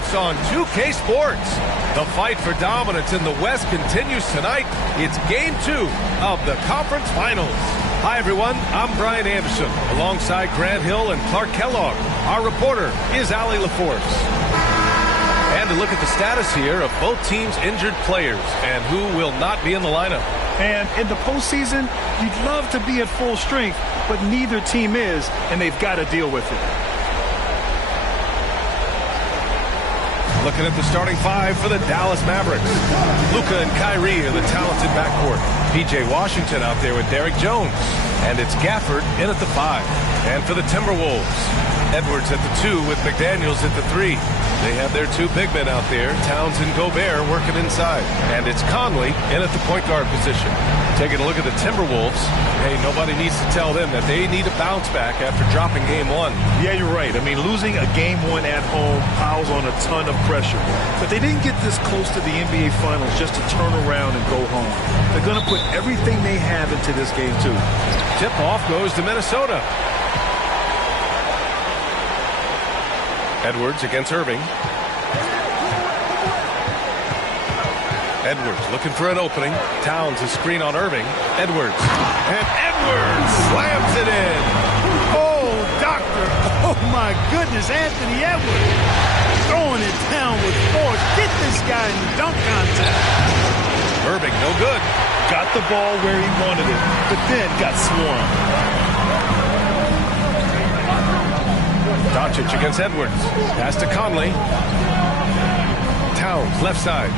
playoffs on 2K Sports. The fight for dominance in the West continues tonight. It's Game 2 of the Conference Finals. Hi, everyone. I'm Brian Anderson, alongside Grant Hill and Clark Kellogg. Our reporter is Allie LaForce. And to look at the status here of both teams' injured players and who will not be in the lineup. And in the postseason, you'd love to be at full strength, but neither team is, and they've got to deal with it. Looking at the starting five for the Dallas Mavericks. Luka and Kyrie are the talented backcourt. P.J. Washington out there with Derrick Jones. And it's Gafford in at the 5. And for the Timberwolves, Edwards at the 2 with McDaniels at the 3. They have their two big men out there, Towns and Gobert, working inside. And it's Conley in at the point guard position. Taking a look at the Timberwolves, hey, nobody needs to tell them that they need a bounce back after dropping Game 1. Yeah, you're right. I mean, losing a Game 1 at home piles on a ton of pressure. But they didn't get this close to the NBA Finals just to turn around and go home. They're going to put everything they have into this game, too. Tip-off goes to Minnesota. Edwards against Irving. Edwards looking for an opening. Towns a screen on Irving. Edwards. And Edwards slams it in. Oh, doctor. Oh, my goodness. Anthony Edwards throwing it down with force. Get this guy in the dunk contest. Irving, no good. Got the ball where he wanted it, but then got swarmed. Doncic against Edwards. Pass to Conley. Towns, left side.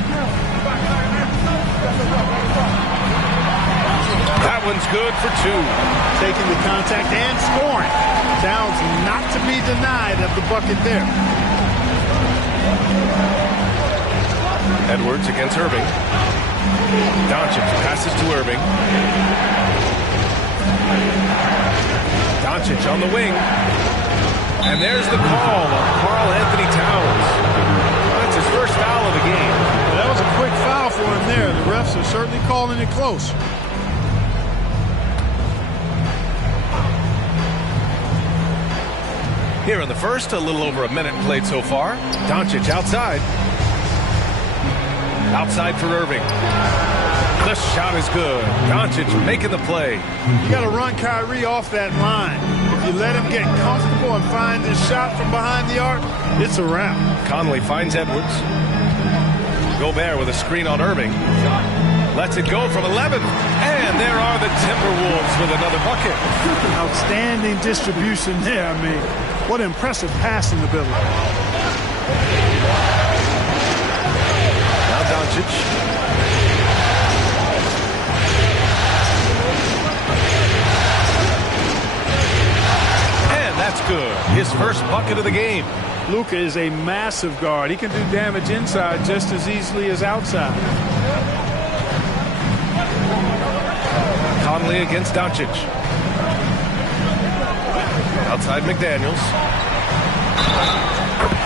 That one's good for 2. Taking the contact and scoring. Towns not to be denied of the bucket there. Edwards against Irving. Doncic passes to Irving. Doncic on the wing. And there's the call on Karl-Anthony Towns. That's his first foul of the game. Well, that was a quick foul for him there. The refs are certainly calling it close. Here in the first, a little over a minute played so far. Doncic outside. Outside for Irving. The shot is good. Doncic making the play. You got to run Kyrie off that line. If you let him get comfortable and find his shot from behind the arc, it's a wrap. Conley finds Edwards. Gobert with a screen on Irving. Lets it go from 11. And there are the Timberwolves with another bucket. Outstanding distribution there. I mean, what impressive passing ability. Now Doncic. That's good. His first bucket of the game. Luka is a massive guard. He can do damage inside just as easily as outside. Conley against Doncic. Outside McDaniels.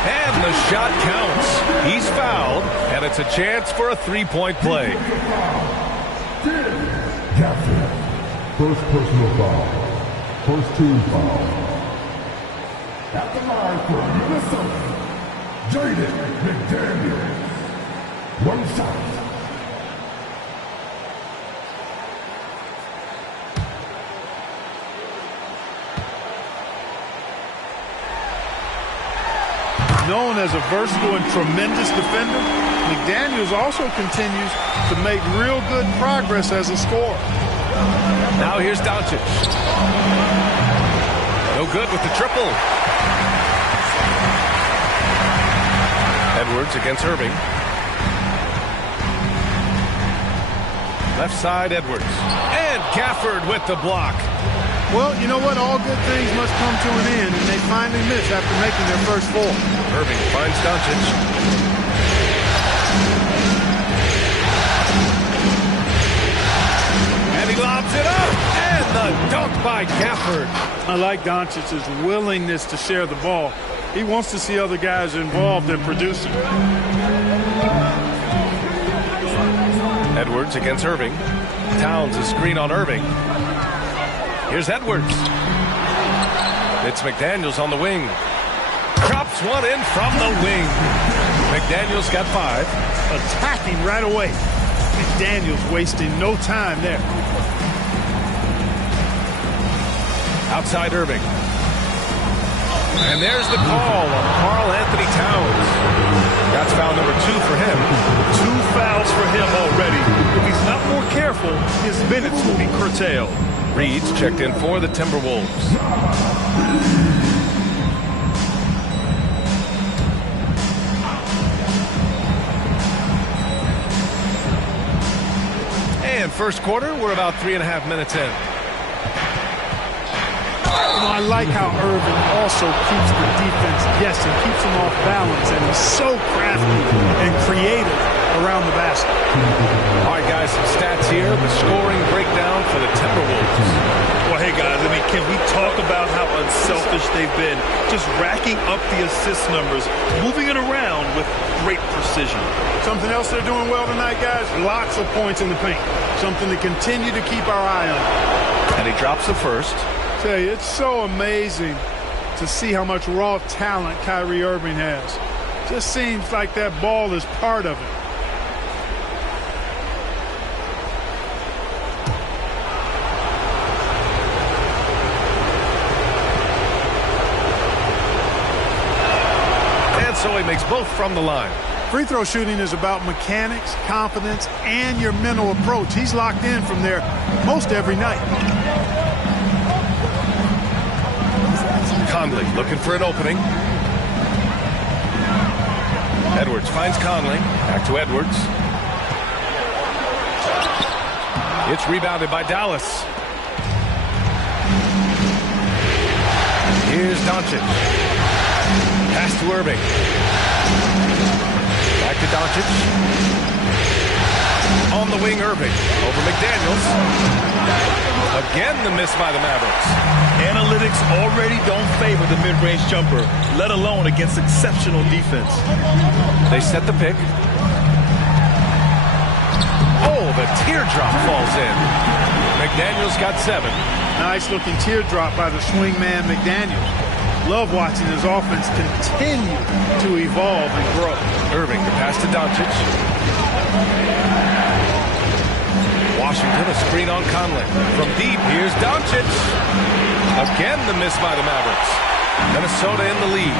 And the shot counts. He's fouled, and it's a chance for a three-point play. First personal foul. First team foul. At the line for Minnesota, Jaden McDaniels. One shot. Known as a versatile and tremendous defender, McDaniels also continues to make real good progress as a scorer. Now here's Doncic. No good with the triple. Edwards against Irving. Left side, Edwards. And Gafford with the block. Well, you know what? All good things must come to an end, and they finally miss after making their first 4. Irving finds Doncic. And he lobs it up. And the dunk by Gafford. I like Doncic's willingness to share the ball. He wants to see other guys involved in producing. Edwards against Irving. Towns a screen on Irving. Here's Edwards. It's McDaniels on the wing. Drops one in from the wing. McDaniels got 5. Attacking right away. McDaniels wasting no time there. Outside Irving. And there's the call on Karl Anthony Towns. That's foul number 2 for him. 2 fouls for him already. If he's not more careful, his minutes will be curtailed. Reed's checked in for the Timberwolves. And first quarter, we're about 3.5 minutes in. I like how Irving also keeps the defense guessing, keeps them off balance, and he's so crafty and creative around the basket. All right, guys, some stats here. The scoring breakdown for the Timberwolves. Well, hey, guys, I mean, can we talk about how unselfish they've been? Just racking up the assist numbers, moving it around with great precision. Something else they're doing well tonight, guys, lots of points in the paint. Something to continue to keep our eye on. And he drops the first. Tell you, it's so amazing to see how much raw talent Kyrie Irving has. Just seems like that ball is part of it. And so he makes both from the line. Free throw shooting is about mechanics, confidence, and your mental approach. He's locked in from there most every night. Conley looking for an opening. Edwards finds Conley. Back to Edwards. It's rebounded by Dallas. Here's Doncic. Pass to Irving. Back to Doncic. On the wing, Irving. Over McDaniels. Again, the miss by the Mavericks. Analytics already don't favor the mid-range jumper, let alone against exceptional defense. They set the pick. Oh, the teardrop falls in. McDaniels got 7. Nice looking teardrop by the swingman McDaniels. Love watching his offense continue to evolve and grow. Irving, the pass to Doncic. Washington, a screen on Conley. From deep, here's Doncic. Again, the miss by the Mavericks. Minnesota in the lead.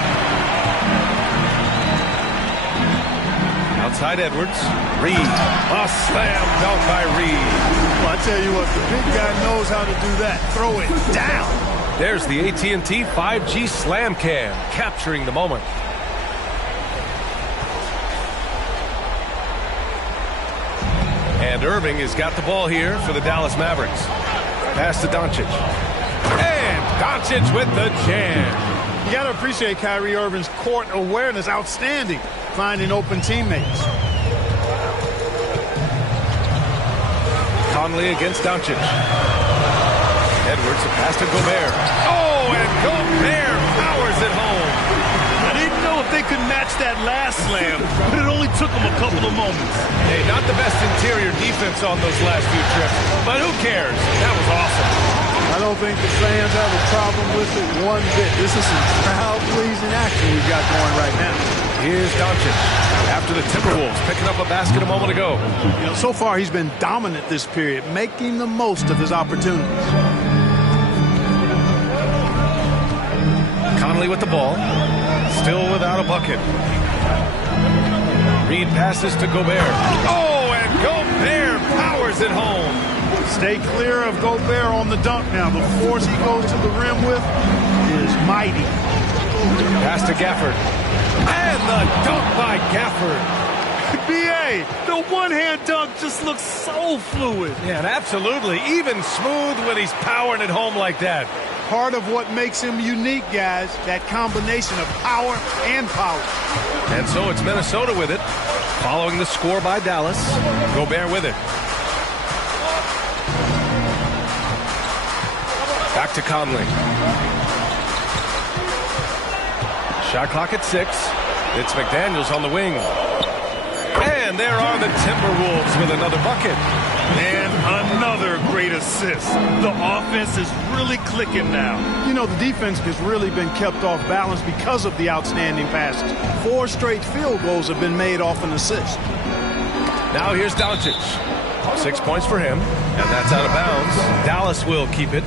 Outside Edwards. Reed. A slam dunk by Reed. Well, I tell you what, the big guy knows how to do that. Throw it down. There's the AT&T 5G Slam Cam, capturing the moment. And Irving has got the ball here for the Dallas Mavericks. Pass to Doncic. And Doncic with the jam. You got to appreciate Kyrie Irving's court awareness. Outstanding. Finding open teammates. Conley against Doncic. Edwards, a pass to Gobert. Oh, and Gobert powers it home. I didn't know if they could match that last slam, but it only took them a couple of moments. Hey, not the best interior defense on those last few trips, but who cares? That was awesome. I don't think the fans have a problem with it one bit. This is some crowd-pleasing action we've got going right now. Here's Doncic after the Timberwolves picking up a basket a moment ago. You know, so far he's been dominant this period, making the most of his opportunities. Conley with the ball, still without a bucket. Reed passes to Gobert. Oh, and Gobert powers it home. Stay clear of Gobert on the dunk now. The force he goes to the rim with is mighty. Pass to Gafford. And the dunk by Gafford. B.A., the one-hand dunk just looks so fluid. Yeah, and absolutely. Even smooth when he's powering it home like that. Part of what makes him unique, guys, that combination of power and power. And so it's Minnesota with it, following the score by Dallas. Gobert with it. Back to Conley. Shot clock at 6. It's McDaniels on the wing. And there are the Timberwolves with another bucket. And another. Another great assist. The offense is really clicking now. You know, the defense has really been kept off balance because of the outstanding passes. 4 straight field goals have been made off an assist. Now here's Doncic. 6 points for him, and that's out of bounds. Dallas will keep it.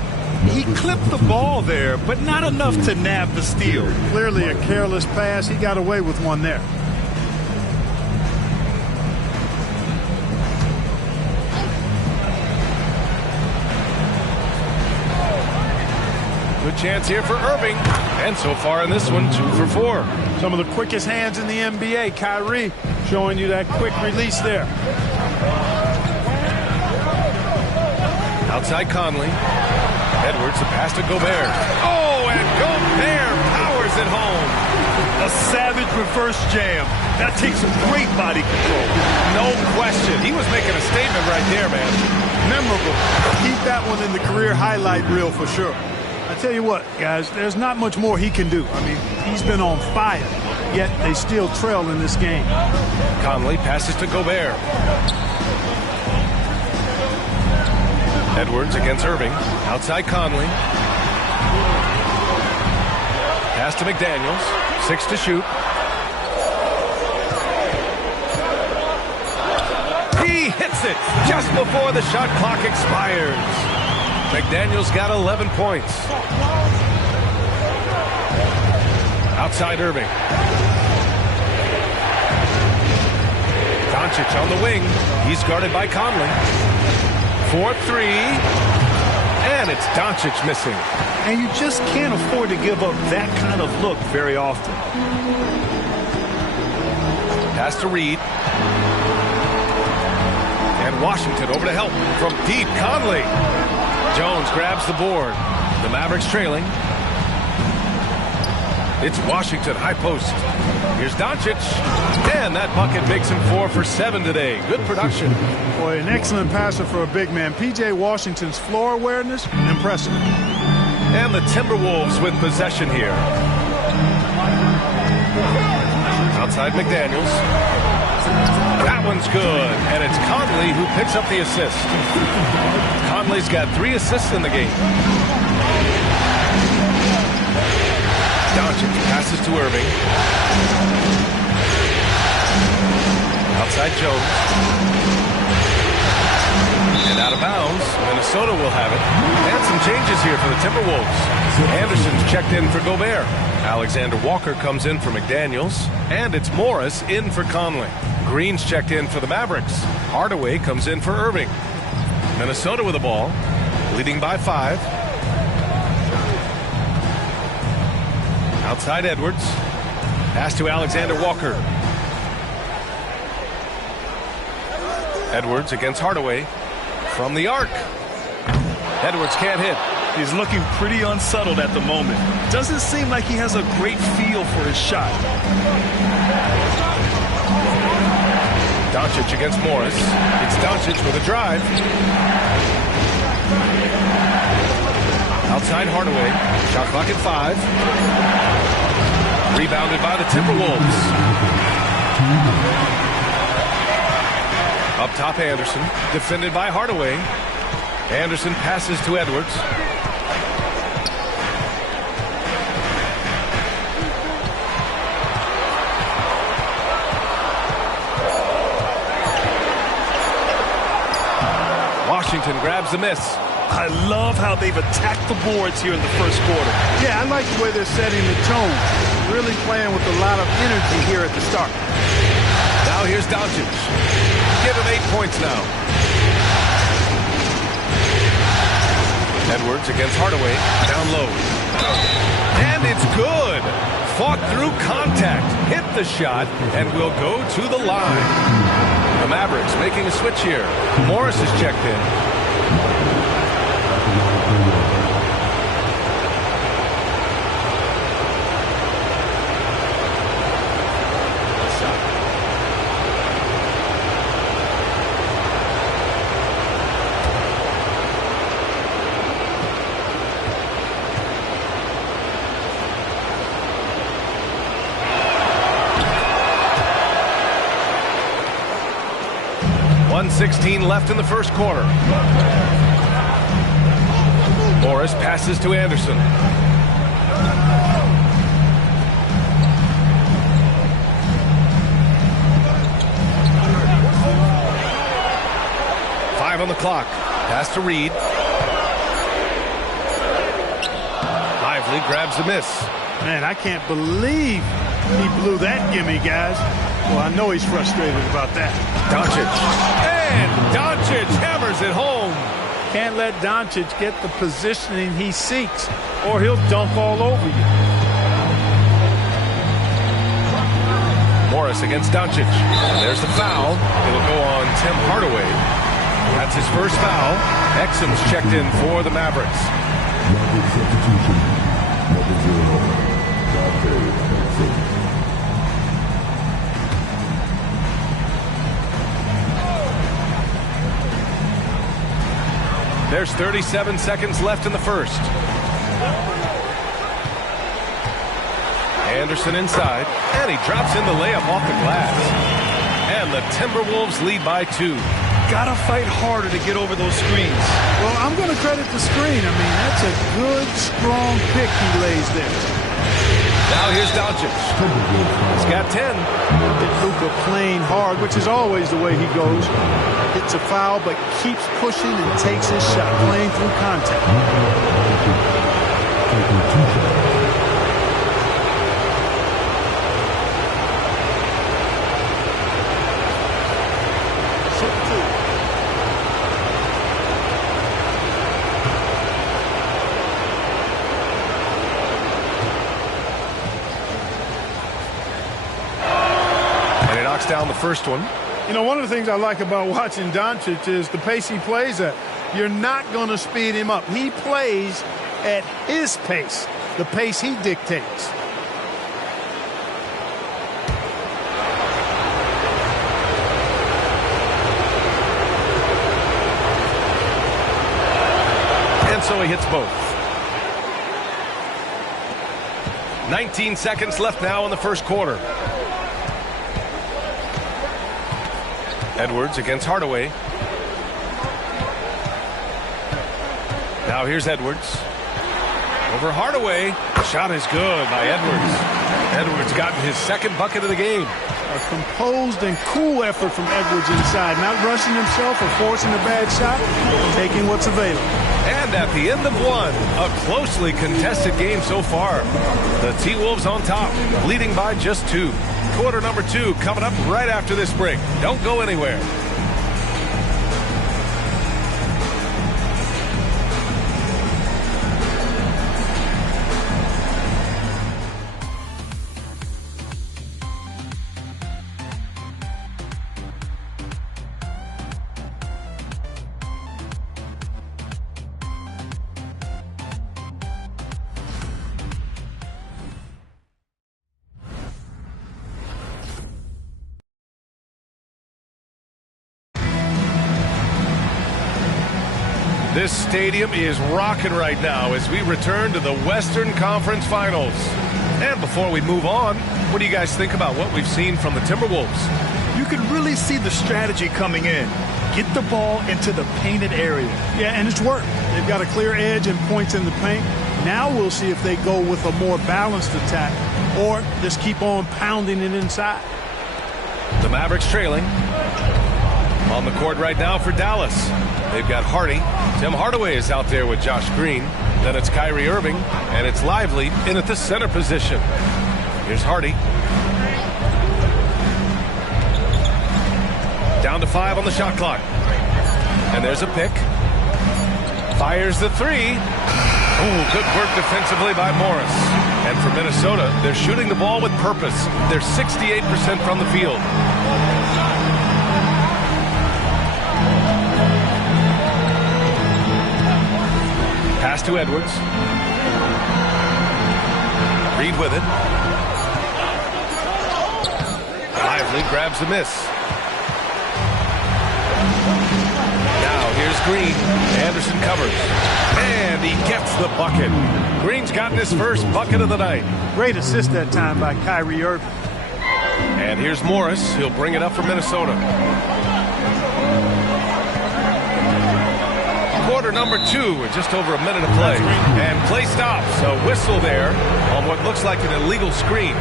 He clipped the ball there, but not enough to nab the steal. Clearly a careless pass. He got away with one there. Good chance here for Irving. And so far in this one, 2 for 4. Some of the quickest hands in the NBA. Kyrie showing you that quick release there. Outside Conley. Edwards, the pass to Gobert. Oh, and Gobert powers it home. A savage reverse jam. That takes some great body control. No question. He was making a statement right there, man. Memorable. Keep that one in the career highlight reel for sure. I tell you what, guys, there's not much more he can do. I mean, he's been on fire, yet they still trail in this game. Conley passes to Gobert. Edwards against Irving. Outside Conley. Pass to McDaniels. 6 to shoot. He hits it just before the shot clock expires. McDaniels got 11 points. Outside Irving. Doncic on the wing. He's guarded by Conley. 4-3. And it's Doncic missing. And you just can't afford to give up that kind of look very often. Pass to Reed. And Washington over to help from deep. Conley. Jones grabs the board. The Mavericks trailing. It's Washington, high post. Here's Doncic. And that bucket makes him 4 for 7 today. Good production. Boy, an excellent passer for a big man. P.J. Washington's floor awareness, impressive. And the Timberwolves with possession here. Outside McDaniels. That one's good. And it's Conley who picks up the assist. Conley's got 3 assists in the game. Doncic passes to Irving. Outside Jones. And out of bounds. Minnesota will have it. And some changes here for the Timberwolves. Anderson's checked in for Gobert. Alexander Walker comes in for McDaniels. And it's Morris in for Conley. Green's checked in for the Mavericks. Hardaway comes in for Irving. Minnesota with the ball, leading by 5. Outside Edwards. Pass to Alexander Walker. Edwards against Hardaway. From the arc. Edwards can't hit. He's looking pretty unsettled at the moment. Doesn't seem like he has a great feel for his shot. Doncic against Morris. It's Doncic with a drive. Outside Hardaway. Shot clock at 5. Rebounded by the Timberwolves. Up top Anderson. Defended by Hardaway. Anderson passes to Edwards. Washington grabs the miss. I love how they've attacked the boards here in the first quarter. Yeah, I like the way they're setting the tone. Really playing with a lot of energy here at the start. Now here's Doncic. Give him 8 points now. Edwards against Hardaway. Down low. And it's good. Fought through contact. Hit the shot and will go to the line. The Mavericks making a switch here. Morris is checked in. 1:16 left in the first quarter. Morris passes to Anderson. On the clock. Pass to Reed. Lively grabs the miss. Man, I can't believe he blew that gimme, guys. Well, I know he's frustrated about that. Doncic. And Doncic hammers it home. Can't let Doncic get the positioning he seeks, or he'll dunk all over you. Morris against Doncic. And there's the foul. It'll go on Tim Hardaway. That's his first foul. Exum's checked in for the Mavericks. Mavericks substitution. Number 0. Dante Exum. There's 37 seconds left in the first. Anderson inside, and he drops in the layup off the glass. And the Timberwolves lead by 2. Gotta fight harder to get over those screens. Well, I'm going to credit the screen. I mean, that's a good, strong pick he lays there. Now here's Doncic. He's got 10. Luka playing hard, which is always the way he goes. Hits a foul, but keeps pushing and takes his shot, playing through contact. Down the first one. You know, one of the things I like about watching Doncic is the pace he plays at. You're not going to speed him up. He plays at his pace, the pace he dictates. And so he hits both. 19 seconds left now in the first quarter. Edwards against Hardaway. Now here's Edwards. Over Hardaway. Shot is good by Edwards. Edwards gotten his second bucket of the game. A composed and cool effort from Edwards inside. Not rushing himself or forcing a bad shot. Taking what's available. And at the end of one, a closely contested game so far. The T-Wolves on top, leading by just 2. Quarter number 2 coming up right after this break. Don't go anywhere. This stadium is rocking right now as we return to the Western Conference Finals. And before we move on, what do you guys think about what we've seen from the Timberwolves? You can really see the strategy coming in. Get the ball into the painted area. Yeah, and it's worked. They've got a clear edge and points in the paint. Now we'll see if they go with a more balanced attack or just keep on pounding it inside. The Mavericks trailing. On the court right now for Dallas. They've got Hardy. Tim Hardaway is out there with Josh Green. Then it's Kyrie Irving, and it's Lively in at the center position. Here's Hardy. Down to 5 on the shot clock. And there's a pick. Fires the 3. Oh, good work defensively by Morris. And for Minnesota, they're shooting the ball with purpose. They're 68% from the field. Pass to Edwards. Reed with it. Lively grabs the miss. Now here's Green. Anderson covers. And he gets the bucket. Green's gotten his first bucket of the night. Great assist that time by Kyrie Irving. And here's Morris. He'll bring it up for Minnesota. quarter number 2 with just over a minute of play. And play stops. A whistle there on what looks like an illegal screen.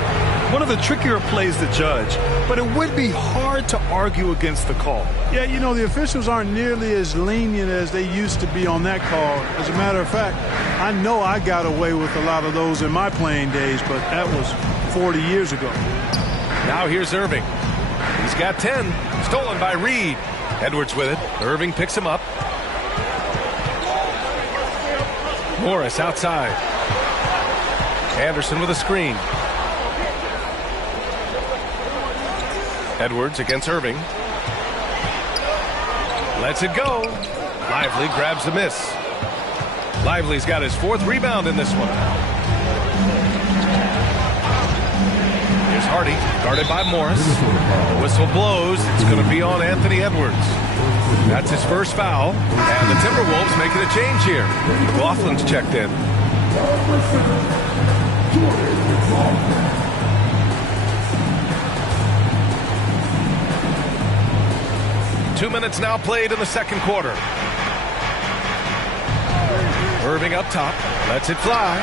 One of the trickier plays to judge, but it would be hard to argue against the call. Yeah, you know, the officials aren't nearly as lenient as they used to be on that call. As a matter of fact, I know I got away with a lot of those in my playing days, but that was 40 years ago. Now here's Irving. He's got 10. Stolen by Reed. Edwards with it. Irving picks him up. Morris outside. Anderson with a screen. Edwards against Irving. Lets it go. Lively grabs the miss. Lively's got his 4th rebound in this one. Here's Hardy, guarded by Morris. The whistle blows. It's going to be on Anthony Edwards. That's his first foul. And the Timberwolves making a change here. McLaughlin's checked in. 2 minutes now played in the second quarter. Irving up top. Lets it fly.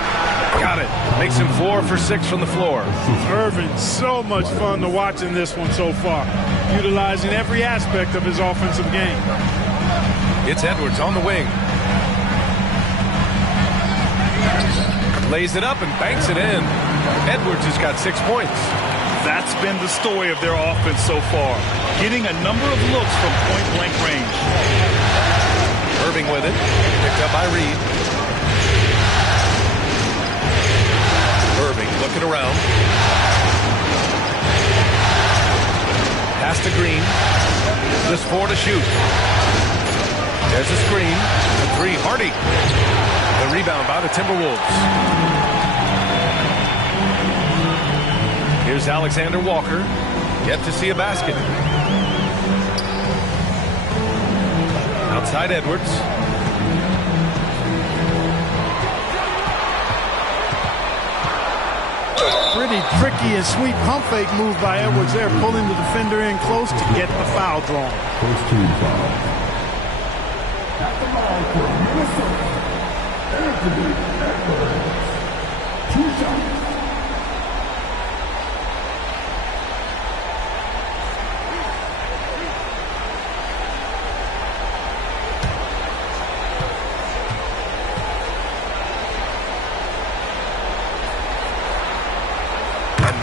Got it. Makes him 4 for 6 from the floor. Irving, so much fun to watch in this one so far. Utilizing every aspect of his offensive game. It's Edwards on the wing. Lays it up and banks it in. Edwards has got 6 points. That's been the story of their offense so far. Getting a number of looks from point-blank range. Irving with it. Picked up by Reed. Irving looking around. Pass to Green. Just 4 to shoot. There's a screen. A 3. Hardy. The rebound by the Timberwolves. Here's Alexander Walker. Yet to see a basket. Outside Edwards. Pretty tricky and sweet pump fake move by Edwards there, pulling the defender in close to get the foul drawn. First team foul. At the line for Minnesota, Anthony Edwards. 2 shots.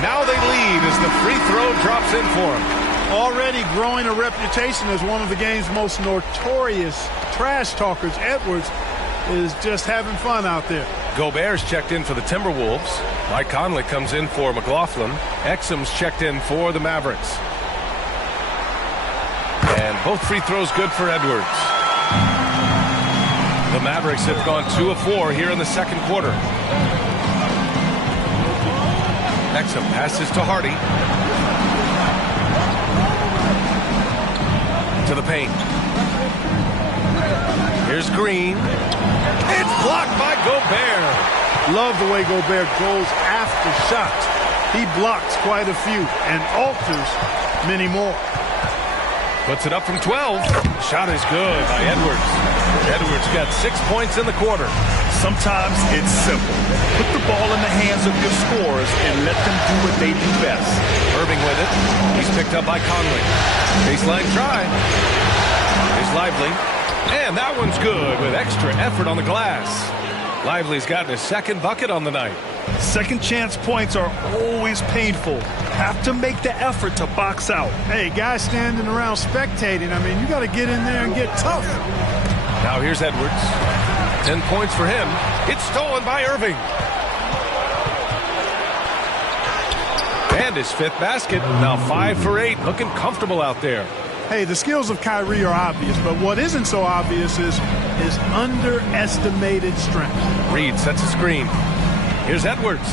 Now they lead as the free throw drops in for him. Already growing a reputation as one of the game's most notorious trash talkers, Edwards is just having fun out there. Gobert's checked in for the Timberwolves. Mike Conley comes in for McLaughlin. Exum's checked in for the Mavericks. And both free throws good for Edwards. The Mavericks have gone 2 of 4 here in the second quarter. Exum passes to Hardy. To the paint. Here's Green. It's blocked by Gobert. Love the way Gobert goes after shots. He blocks quite a few and alters many more. Puts it up from 12. Shot is good by Edwards. Edwards got 6 points in the quarter. Sometimes it's simple. Put the ball in the hands of your scorers and let them do what they do best. Irving with it. He's picked up by Conley. Baseline try. Here's Lively. And that one's good with extra effort on the glass. Lively's gotten his 2nd bucket on the night. Second chance points are always painful. Have to make the effort to box out. Hey, guys standing around spectating, I mean, you got to get in there and get tough. Now here's Edwards. 10 points for him. It's stolen by Irving. And his 5th basket. Now 5 for 8. Looking comfortable out there. Hey, the skills of Kyrie are obvious, but what isn't so obvious is his underestimated strength. Reed sets a screen. Here's Edwards.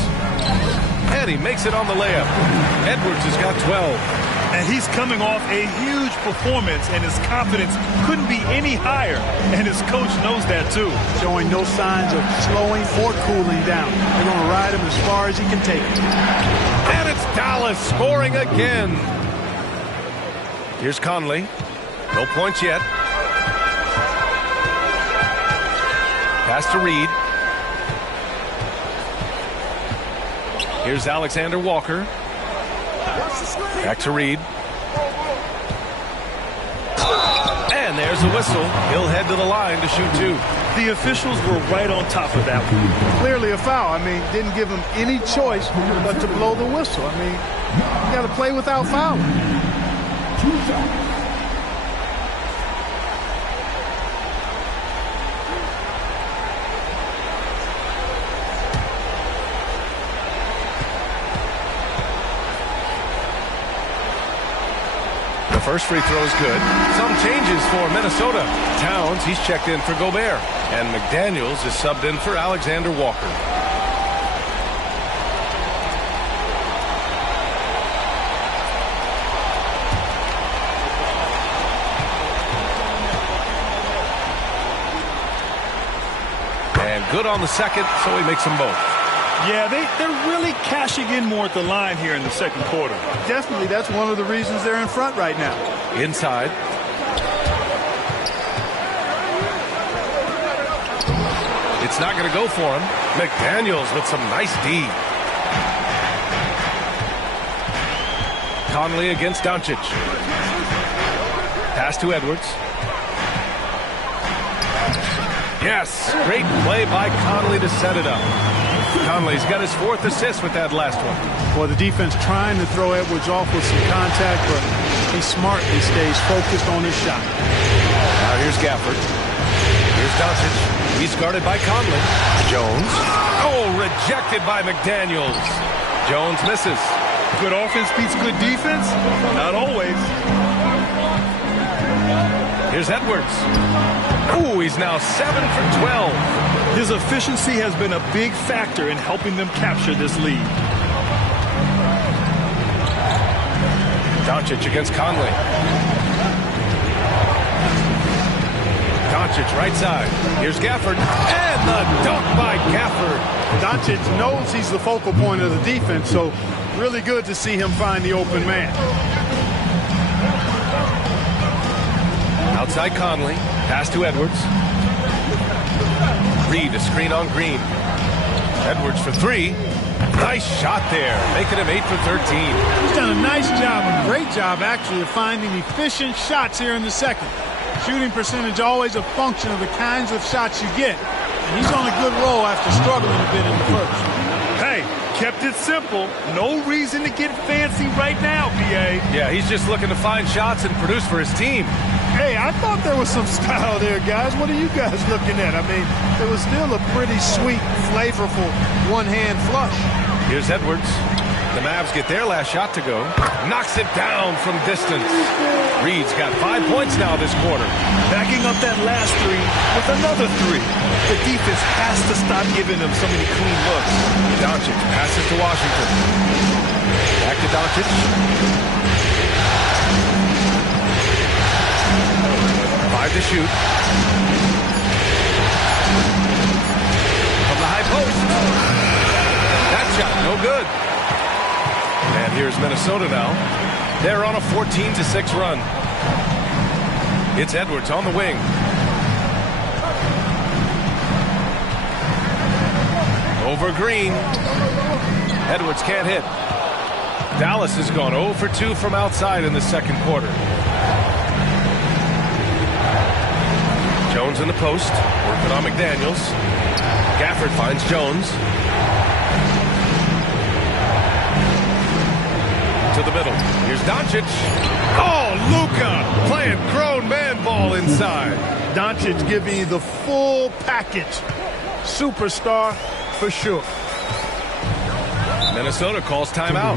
And he makes it on the layup. Edwards has got 12. And he's coming off a huge performance, and his confidence couldn't be any higher. And his coach knows that, too. Showing no signs of slowing or cooling down. They're going to ride him as far as he can take it. And it's Dallas scoring again. Here's Conley. No points yet. Pass to Reed. Here's Alexander Walker. Back to Reed. And there's a whistle. He'll head to the line to shoot two. The officials were right on top of that one. Clearly a foul. I mean, didn't give him any choice but to blow the whistle. I mean, you got to play without fouling. First free throw is good. Some changes for Minnesota. Towns, he's checked in for Gobert. And McDaniels is subbed in for Alexander Walker. And good on the second, so he makes them both. Yeah, they're really cashing in more at the line here in the second quarter. Definitely, that's one of the reasons they're in front right now. Inside. It's not going to go for him. McDaniels with some nice D. Conley against Doncic. Pass to Edwards. Yes, great play by Conley to set it up. Conley's got his fourth assist with that last one. Well, the defense trying to throw Edwards off with some contact, but he smartly stays focused on his shot. Now here's Gafford. Here's Doncic. He's guarded by Conley. Jones. Oh, rejected by McDaniels. Jones misses. Good offense beats good defense? Not always. Here's Edwards. Ooh, he's now 7 for 12. His efficiency has been a big factor in helping them capture this lead. Doncic against Conley. Doncic right side. Here's Gafford. And the dunk by Gafford. Doncic knows he's the focal point of the defense, so really good to see him find the open man. Outside Conley. Pass to Edwards. Reed, a screen on Green. Edwards for three. Nice shot there, making him 8 for 13. He's done a nice job, a great job actually, of finding efficient shots here in the second. Shooting percentage always a function of the kinds of shots you get. And he's on a good roll after struggling a bit in the first. Hey, kept it simple. No reason to get fancy right now, BA. Yeah, he's just looking to find shots and produce for his team. Hey, I thought there was some style there, guys. What are you guys looking at? I mean, it was still a pretty sweet, flavorful one-hand flush. Here's Edwards. The Mavs get their last shot to go. Knocks it down from distance. Reed's got 5 points now this quarter. Backing up that last three with another three. The defense has to stop giving them so many clean looks. Doncic passes to Washington. Back to Doncic. 5 to shoot. From the high post. That shot, no good. And here's Minnesota now. They're on a 14-6 run. It's Edwards on the wing. Over Green. Edwards can't hit. Dallas has gone 0 for 2 from outside in the second quarter. Jones in the post, working on McDaniels. Gafford finds Jones. To the middle. Here's Doncic. Oh, Luka playing grown man ball inside. Doncic giving you the full package. Superstar for sure. Minnesota calls timeout.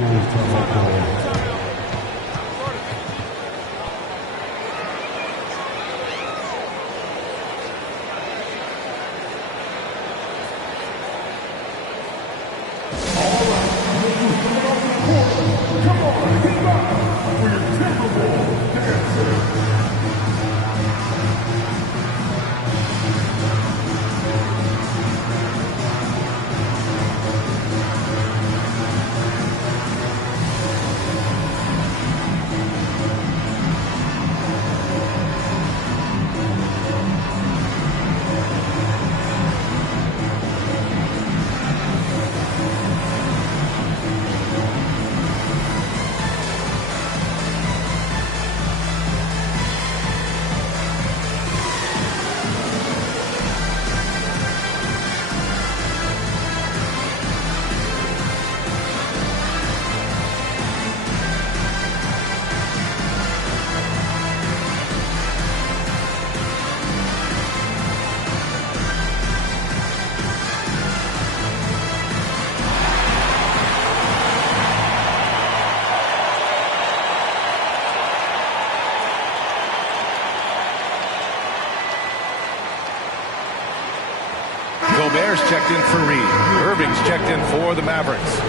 Gobert's checked in for Reed. Irving's checked in for the Mavericks.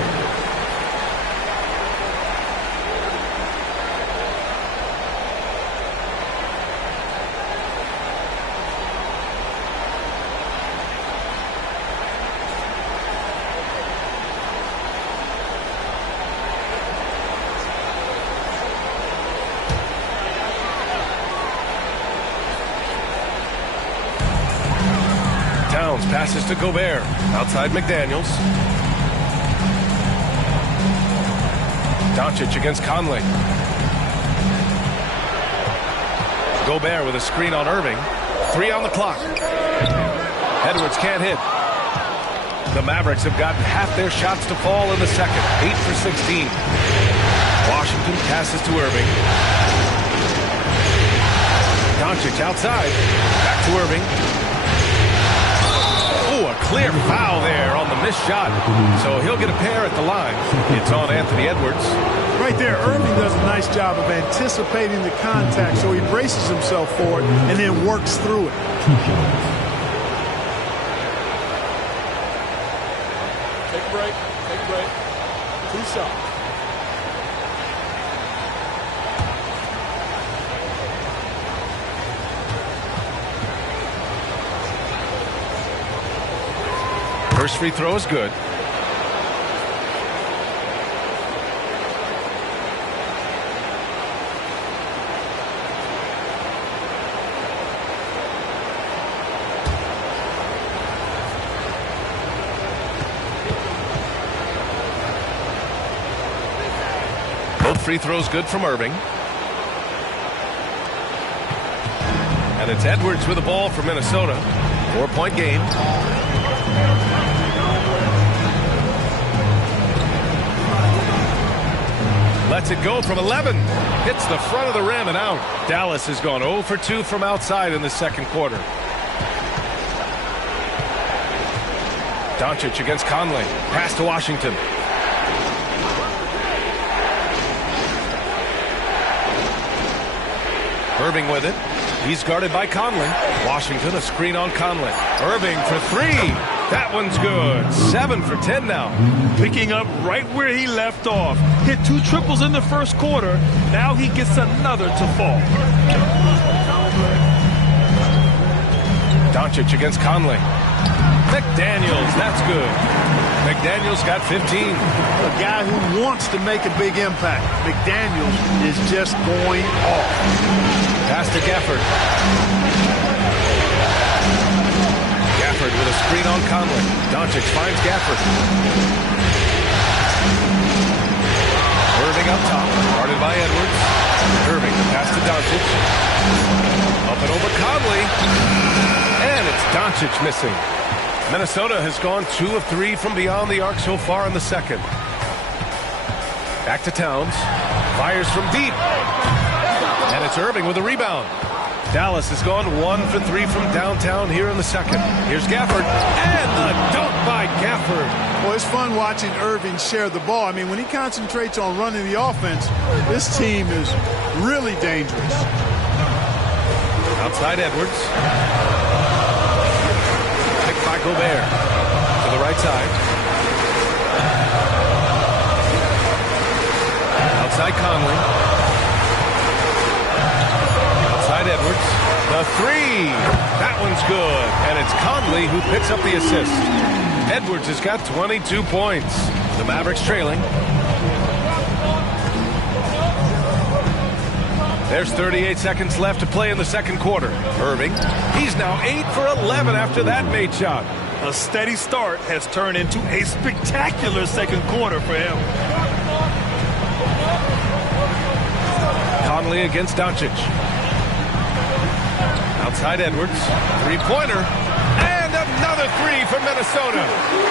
Towns passes to Gobert. Outside McDaniels. Doncic against Conley. Gobert with a screen on Irving. 3 on the clock. Edwards can't hit. The Mavericks have gotten half their shots to fall in the second. 8 for 16. Washington passes to Irving. Doncic outside. Back to Irving. Oh, a clear foul there on the missed shot. So he'll get a pair at the line. It's on Anthony Edwards. Right there, Irving does a nice job of anticipating the contact, so he braces himself for it and then works through it. Take a break. Take a break. 2 shots. First free throw is good. Both free throws good from Irving. And it's Edwards with the ball for Minnesota. 4-point game. Lets it go from 11. Hits the front of the rim and out. Dallas has gone 0 for 2 from outside in the second quarter. Doncic against Conley. Pass to Washington. Irving with it. He's guarded by Conley. Washington, a screen on Conley. Irving for 3. That one's good. 7 for 10 now. Picking up right where he left off. Hit 2 triples in the first quarter. Now he gets another to fall. Doncic against Conley. McDaniels, that's good. McDaniels got 15. A guy who wants to make a big impact. McDaniels is just going off. Pass to Gafford. Gafford with a screen on Conley. Doncic finds Gafford. Irving up top, guarded by Edwards. Irving, the pass to Doncic. Up and over Conley. And it's Doncic missing. Minnesota has gone 2 of 3 from beyond the arc so far in the second. Back to Towns. Fires from deep. And it's Irving with a rebound. Dallas has gone 1 for 3 from downtown here in the second. Here's Gafford. And the dunk by Gafford. Well, it's fun watching Irving share the ball. I mean, when he concentrates on running the offense, this team is really dangerous. Outside Edwards. Picked by Gobert. To the right side. Outside Conley. Outside Edwards. The 3. That one's good. And it's Conley who picks up the assist. Edwards has got 22 points. The Mavericks trailing. There's 38 seconds left to play in the second quarter. Irving, he's now 8 for 11 after that made shot. A steady start has turned into a spectacular second quarter for him. Conley against Doncic. Outside Edwards. Three-pointer. And another 3 for Minnesota.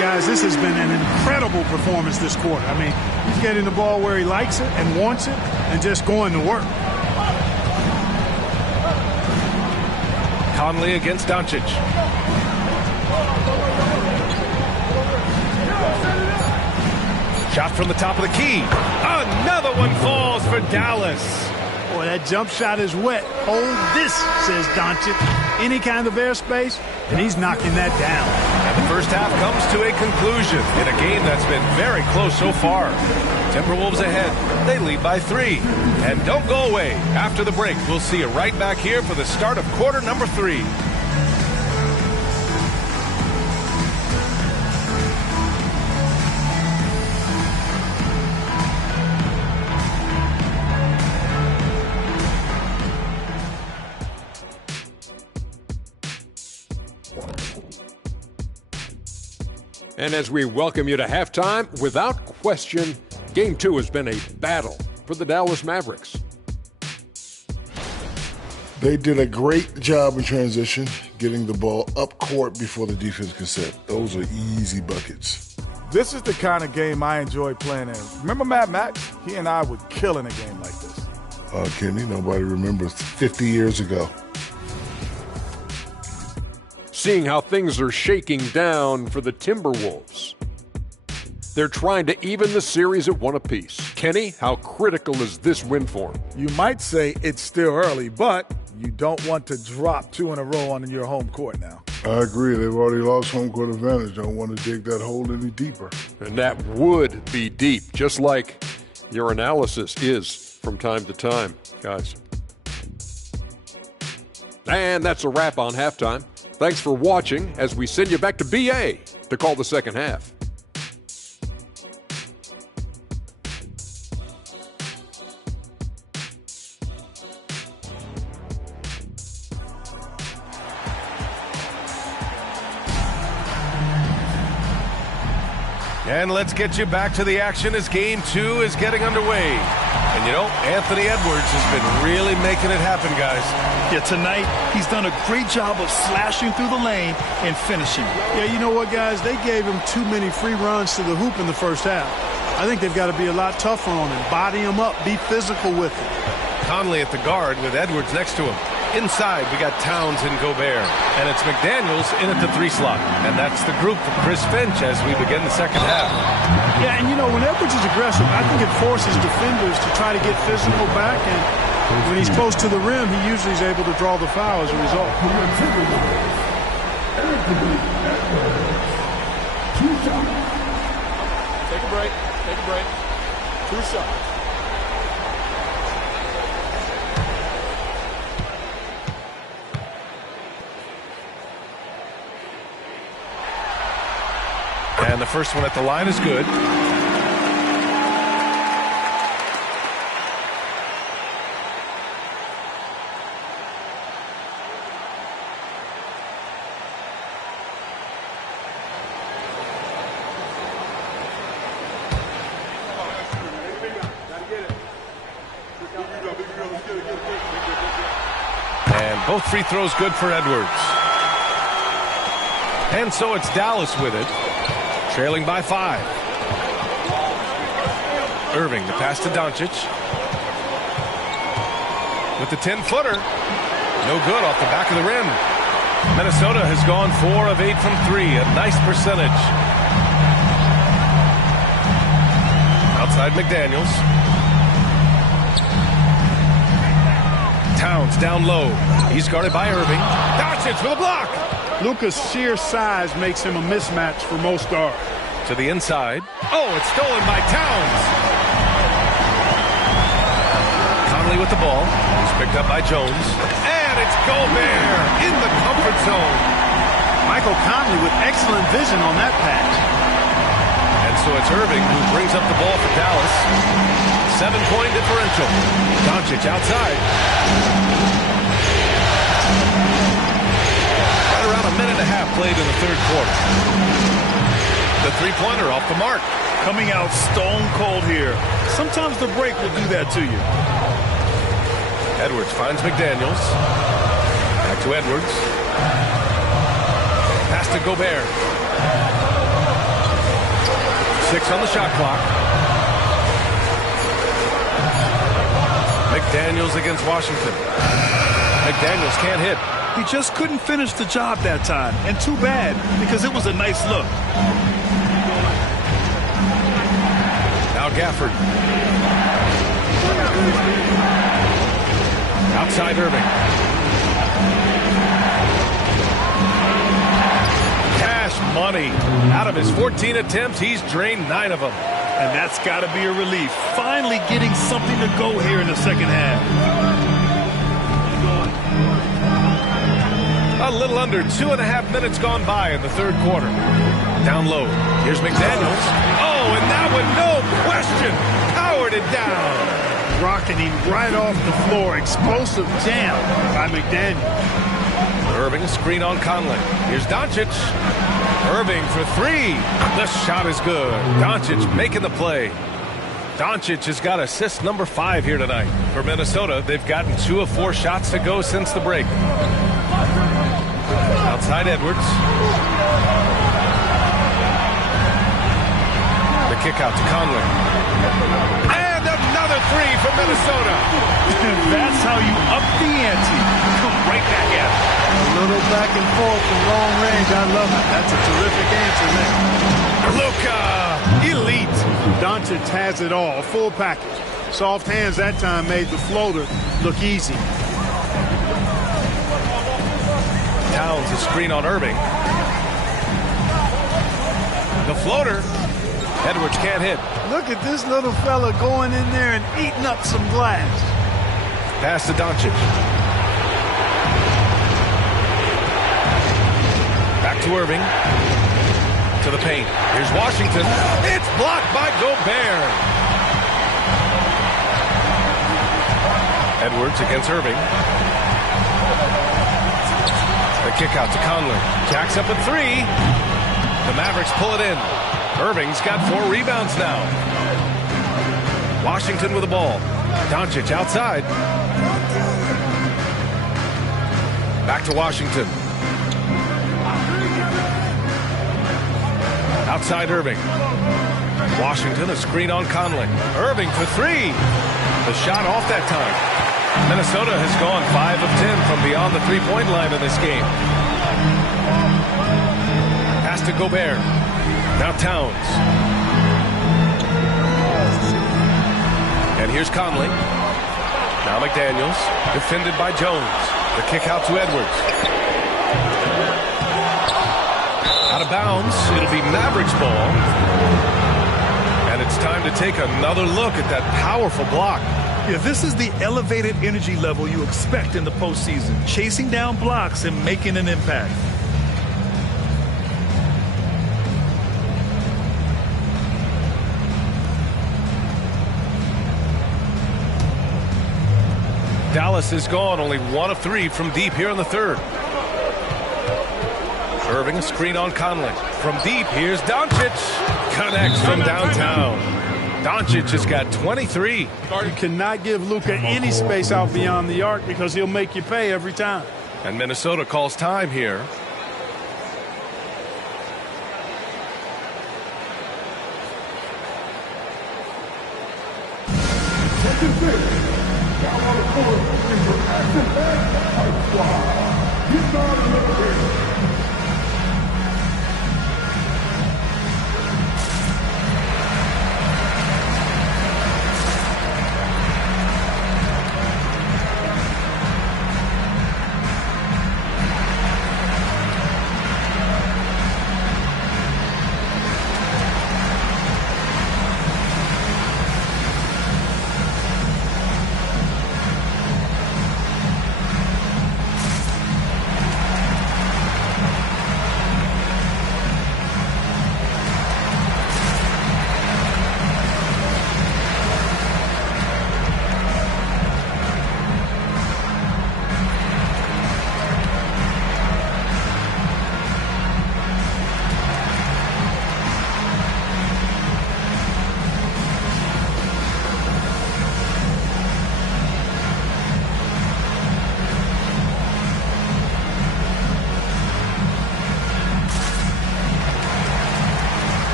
Guys, this has been an incredible performance this quarter. I mean, he's getting the ball where he likes it and wants it and just going to work. Conley against Doncic. Shot from the top of the key. Another one falls for Dallas. Boy, that jump shot is wet. Hold this, says Doncic. Any kind of airspace, and he's knocking that down. And The first half comes to a conclusion in a game that's been very close so far. Timberwolves ahead. They lead by 3. And don't go away. After the break, we'll see you right back here for the start of quarter number 3. And as we welcome you to halftime, without question, Game 2 has been a battle for the Dallas Mavericks. They did a great job in transition, getting the ball up court before the defense could set. Those are easy buckets. This is the kind of game I enjoy playing in. Remember Mad Max? He and I would kill in a game like this. Kenny, nobody remembers 50 years ago. Seeing how things are shaking down for the Timberwolves. They're trying to even the series at 1 apiece. Kenny, how critical is this win for them? You might say it's still early, but you don't want to drop 2 in a row on your home court now. I agree. They've already lost home court advantage. Don't want to dig that hole any deeper. And that would be deep, just like your analysis is from time to time, guys. And that's a wrap on halftime. Thanks for watching as we send you back to BA to call the second half. And let's get you back to the action as Game 2 is getting underway. And you know, Anthony Edwards has been really making it happen, guys. Yeah, tonight he's done a great job of slashing through the lane and finishing. Yeah, you know what, guys? They gave him too many free runs to the hoop in the first half. I think they've got to be a lot tougher on him. Body him up. Be physical with him. Conley at the guard with Edwards next to him. Inside, we got Towns and Gobert. And it's McDaniels in at the 3 slot. And that's the group for Chris Finch as we begin the second half. Yeah, and you know, when Edwards is aggressive, I think it forces defenders to try to get physical back. And when he's close to the rim, he usually is able to draw the foul as a result. Take a break. Take a break. 2 shots. And the first one at the line is good. And both free throws good for Edwards. And so it's Dallas with it. Trailing by 5. Irving, the pass to Doncic. With the 10-footer. No good off the back of the rim. Minnesota has gone 4 of 8 from 3. A nice percentage. Outside McDaniels. Towns down low. He's guarded by Irving. Doncic with a block. Luka's sheer size makes him a mismatch for most guards. To the inside. Oh, it's stolen by Towns. Conley with the ball. He's picked up by Jones. And it's Gobert in the comfort zone. Michael Conley with excellent vision on that pass. And so it's Irving who brings up the ball for Dallas. 7-point differential. Doncic outside. Right around a minute and a half played in the third quarter. The three-pointer off the mark. Coming out stone cold here. Sometimes the break will do that to you. Edwards finds McDaniels. Back to Edwards. Pass to Gobert. 6 on the shot clock. McDaniels against Washington. McDaniels can't hit. He just couldn't finish the job that time. And too bad, because it was a nice look. Now Gafford. Outside Irving. Cash money. money. Out of his 14 attempts, he's drained 9 of them. And that's got to be a relief. Finally getting something to go here in the second half. A little under 2.5 minutes gone by in the third quarter. Down low. Here's McDaniels. Oh, and that one, no question, powered it down. Rocking him right off the floor. Explosive jam by McDaniels. Irving, a screen on Conley. Here's Doncic. Irving for 3. The shot is good. Doncic making the play. Doncic has got assist number 5 here tonight. For Minnesota, they've gotten 2 of 4 shots to go since the break. Outside Edwards. The kick out to Conley. And another 3 for Minnesota. That's how you up the ante. Come right back at it. A little back and forth from long range. I love it. That's a terrific answer there. Luka, elite. Doncic has it all. Full package. Soft hands that time made the floater look easy. Towns, a screen on Irving. The floater. Edwards can't hit. Look at this little fella going in there and eating up some glass. Pass to Doncic. Back to Irving. To the paint. Here's Washington. It's blocked by Gobert. Edwards against Irving. The kick out to Conley. Jacks up at 3. The Mavericks pull it in. Irving's got 4 rebounds now. Washington with the ball. Doncic outside. Back to Washington. Outside Irving. Washington, a screen on Conley. Irving for 3. The shot off that time. Minnesota has gone 5 of 10 from beyond the three-point line in this game. Pass to Gobert. Now Towns. And here's Conley. Now McDaniels. Defended by Jones. The kick out to Edwards. Out of bounds. It'll be Mavericks ball. And it's time to take another look at that powerful block. Yeah, this is the elevated energy level you expect in the postseason. Chasing down blocks and making an impact. Dallas is gone only 1 of 3 from deep here in the third. Irving, a screen on Conley. From deep, here's Doncic. Connects from downtown. Doncic has got 23. You cannot give Luka any space out beyond the arc because he'll make you pay every time. And Minnesota calls time here.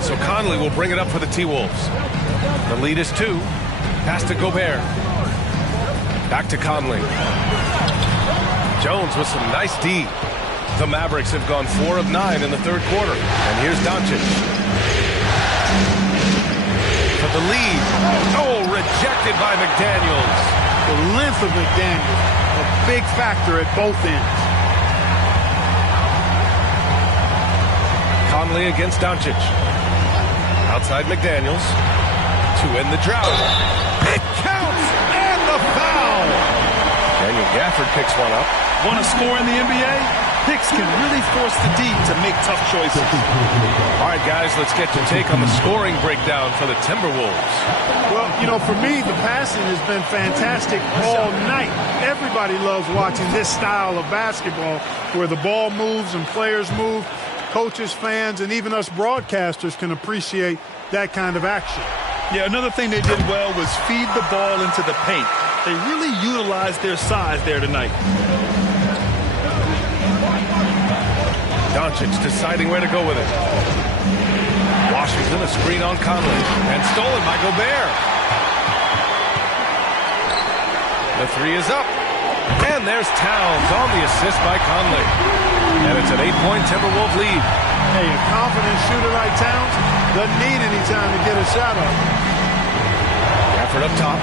And so Conley will bring it up for the T-Wolves. The lead is 2. Pass to Gobert. Back to Conley. Jones with some nice D. The Mavericks have gone 4 of 9 in the third quarter. And here's Doncic. For the lead. Oh, rejected by McDaniels. The length of McDaniels, a big factor at both ends. Conley against Doncic. Outside McDaniels. To end the drought. It counts! And the foul! Daniel Gafford picks one up. Want to score in the NBA? Picks can really force the D to make tough choices. All right, guys, let's get your take on the scoring breakdown for the Timberwolves. Well, you know, for me, the passing has been fantastic all night. Everybody loves watching this style of basketball where the ball moves and players move. Coaches, fans, and even us broadcasters can appreciate that kind of action. Yeah, another thing they did well was feed the ball into the paint. They really utilized their size there tonight. Doncic deciding where to go with it. Washington, a screen on Conley. And stolen by Gobert. The 3 is up. And there's Towns on the assist by Conley. And it's an 8-point Timberwolves lead. Hey, a confident shooter like Towns doesn't need any time to get a shot up. Gafford up top.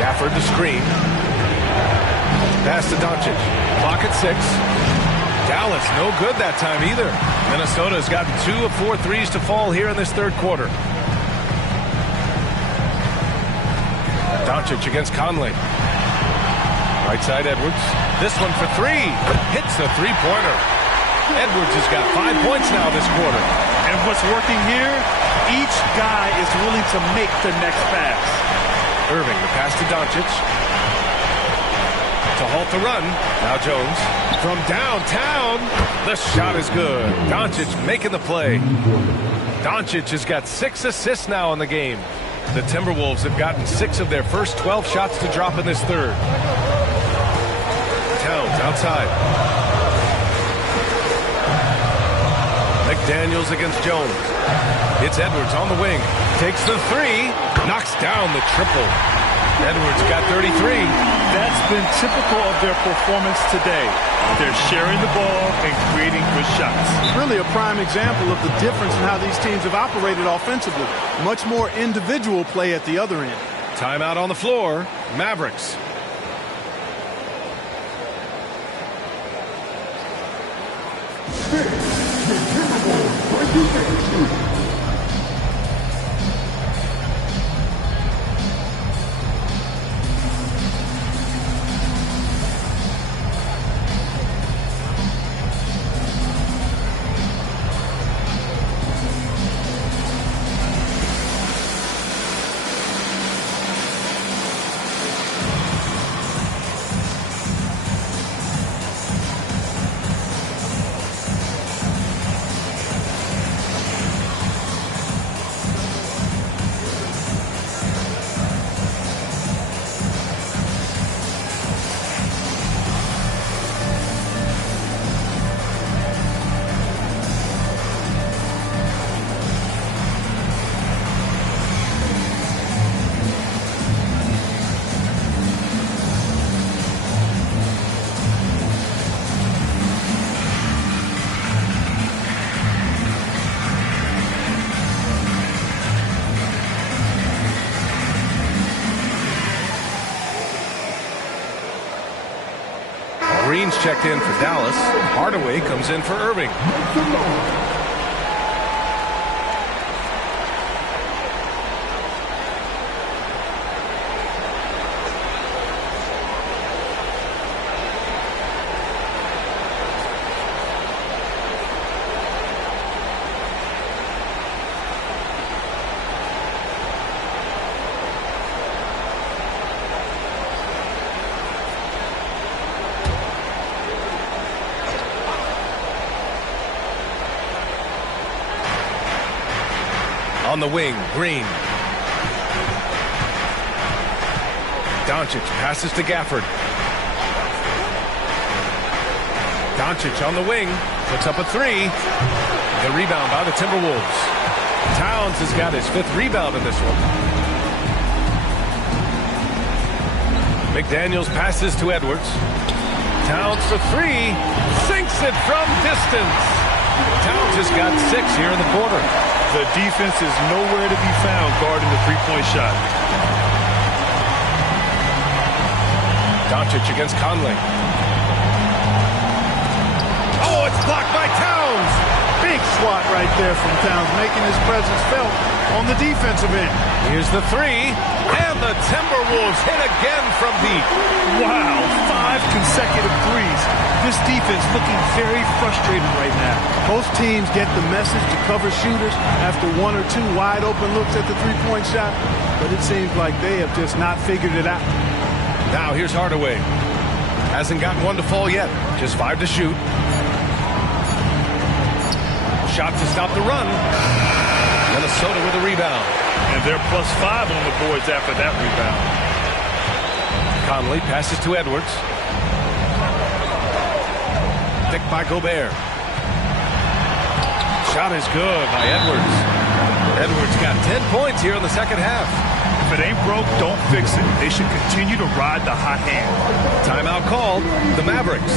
Gafford the screen. Pass to Doncic. Clock at 6. Dallas no good that time either. Minnesota's gotten 2 of 4 threes to fall here in this third quarter. Doncic against Conley. Right side Edwards. This one for 3. Hits the three-pointer. Edwards has got 5 points now this quarter. And what's working here, each guy is willing to make the next pass. Irving, the pass to Doncic. To halt the run. Now Jones. From downtown. The shot is good. Doncic making the play. Doncic has got 6 assists now in the game. The Timberwolves have gotten 6 of their first 12 shots to drop in this third. Towns outside. McDaniels against Jones. It's Edwards on the wing. Takes the 3. Knocks down the triple. Edwards got 33. That's been typical of their performance today. They're sharing the ball and creating good shots. Really a prime example of the difference in how these teams have operated offensively. Much more individual play at the other end. Timeout on the floor. Mavericks. Green's checked in for Dallas. Hardaway comes in for Irving. On the wing, Green. Doncic passes to Gafford. Doncic on the wing. Puts up a three. The rebound by the Timberwolves. Towns has got his 5th rebound in this one. McDaniels passes to Edwards. Towns for 3. Sinks it from distance. Towns has got 6 here in the quarter. The defense is nowhere to be found guarding the three-point shot. Doncic against Conley. Oh, it's blocked by Towns. Big swat right there from Towns, making his presence felt on the defensive end. Here's the 3, and the Timberwolves hit again from deep. Wow, 5 consecutive threes. This defense looking very frustrated right now. Both teams get the message to cover shooters after 1 or 2 wide open looks at the three-point shot, but it seems like they have just not figured it out. Now here's Hardaway. Hasn't gotten one to fall yet. Just 5 to shoot. Shot to stop the run. Minnesota with a rebound. And they're +5 on the boards after that rebound. Conley passes to Edwards. Picked by Gobert. Shot is good by Edwards. Edwards got 10 points here in the second half. If it ain't broke, don't fix it. They should continue to ride the hot hand. Timeout called. The Mavericks.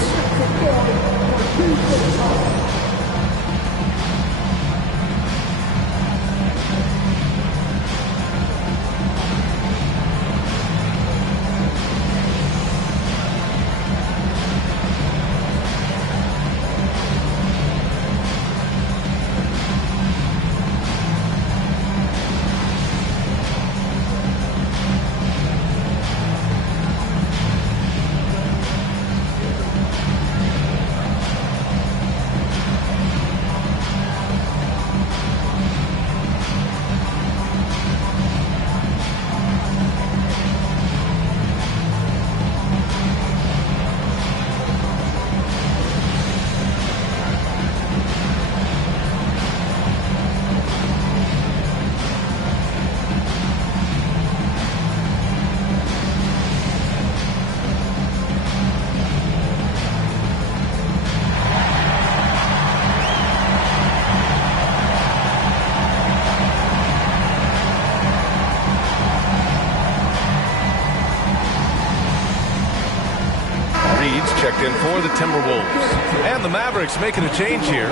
Checked in for the Timberwolves. And the Mavericks making a change here.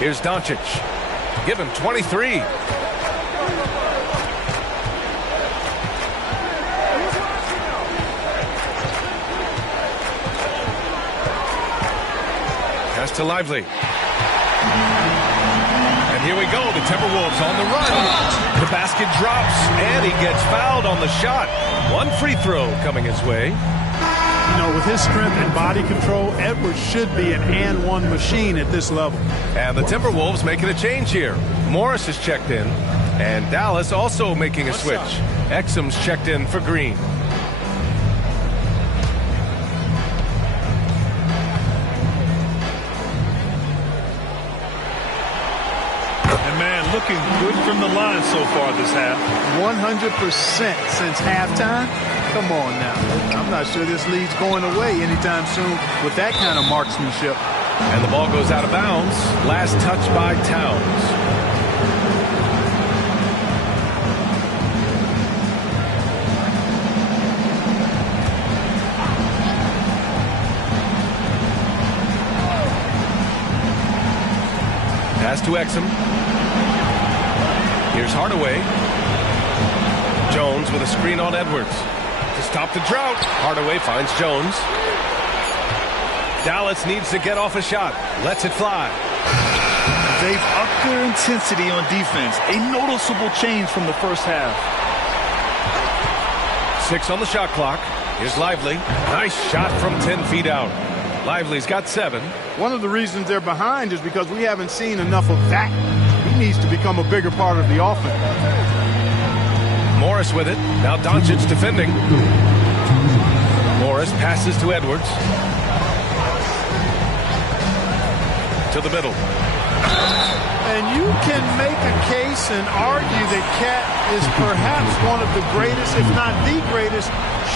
Here's Doncic. Give him 23. Pass to Lively. And here we go. The Timberwolves on the run. The basket drops, and he gets fouled on the shot. 1 free throw coming his way. You know, with his strength and body control, Edwards should be an and-one machine at this level. And the Timberwolves making a change here. Morris is checked in, and Dallas also making a switch. Exum's checked in for Green. Looking good from the line so far this half. 100% since halftime. Come on now. I'm not sure this lead's going away anytime soon with that kind of marksmanship. And the ball goes out of bounds. Last touch by Towns. Pass to Exum. Here's Hardaway. Jones with a screen on Edwards. To stop the drought. Hardaway finds Jones. Dallas needs to get off a shot. Lets it fly. They've upped their intensity on defense. A noticeable change from the first half. 6 on the shot clock. Here's Lively. Nice shot from 10 feet out. Lively's got 7. One of the reasons they're behind is because we haven't seen enough of that. He needs to become a bigger part of the offense. Morris with it. Now Doncic defending. Morris passes to Edwards. To the middle. And you can make a case and argue that Cat is perhaps one of the greatest, if not the greatest,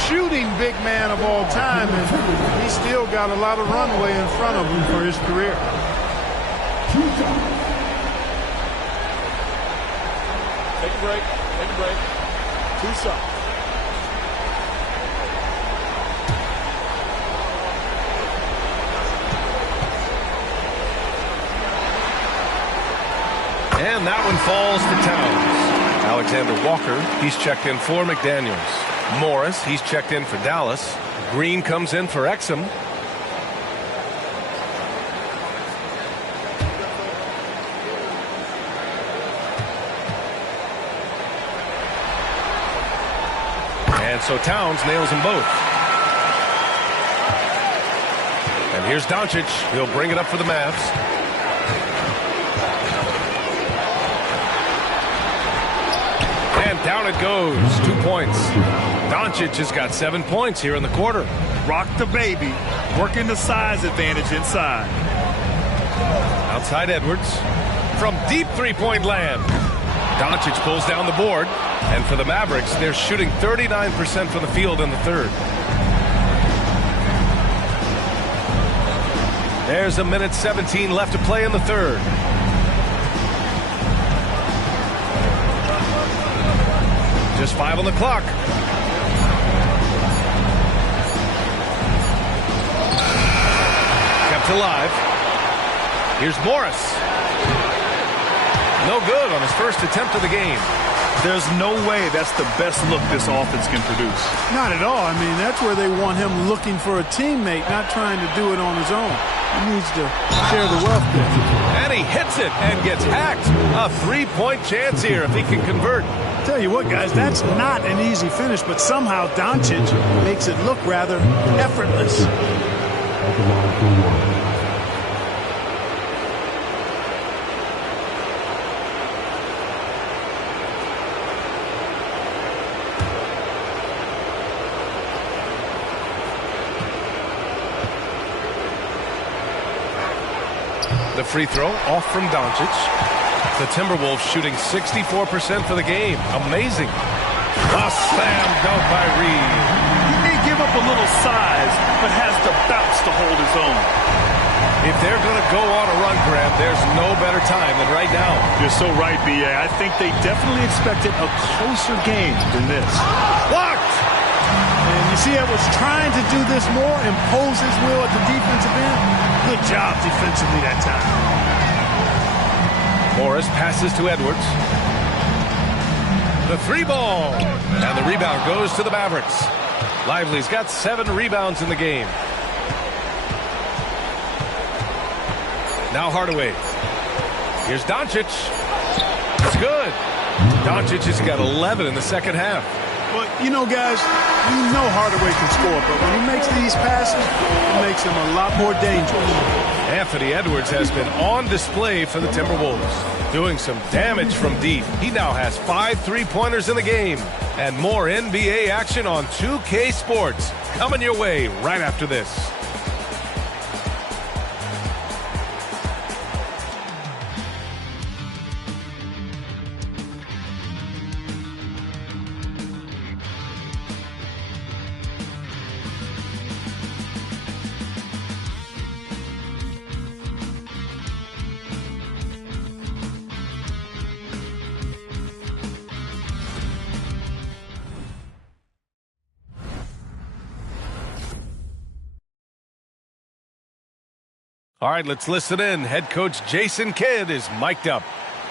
shooting big man of all time. And he's still got a lot of runway in front of him for his career. Take a break. Take a break. 2 shots. And that one falls to Towns. Alexander Walker, he's checked in for McDaniels. Morris, he's checked in for Dallas. Green comes in for Exum. And so Towns nails them both. And here's Doncic. He'll bring it up for the Mavs. And down it goes. 2 points. Doncic has got 7 points here in the quarter. Rock the baby. Working the size advantage inside. Outside Edwards. From deep three-point land. Doncic pulls down the board. And for the Mavericks, they're shooting 39% from the field in the third. There's 1:17 left to play in the third. Just 5 on the clock. Kept alive. Here's Morris. No good on his first attempt of the game. There's no way that's the best look this offense can produce. Not at all. I mean, that's where they want him looking for a teammate, not trying to do it on his own. He needs to share the wealth there. And he hits it and gets hacked. A 3-point chance here if he can convert. Tell you what, guys, that's not an easy finish, but somehow Doncic makes it look rather effortless. The free throw off from Doncic. The Timberwolves shooting 64% for the game. Amazing. A slam dunk by Reed. He may give up a little size, but has the bounce to hold his own. If they're going to go on a run, Grant, there's no better time than right now. You're so right, B.A. I think they definitely expected a closer game than this. Blocked! And you see, I was trying to do this more, impose his will at the defensive end. Good job defensively that time. Morris passes to Edwards. The 3-ball. And the rebound goes to the Mavericks. Lively's got 7 rebounds in the game. Now Hardaway. Here's Doncic. It's good. Doncic has got 11 in the second half. Well, you know, guys, you know Hardaway can score, but when he makes these passes, it makes him a lot more dangerous. Anthony Edwards has been on display for the Timberwolves, doing some damage from deep. He now has 5 3-pointers in the game, and more NBA action on 2K Sports coming your way right after this. All right, let's listen in. Head coach Jason Kidd is mic'd up.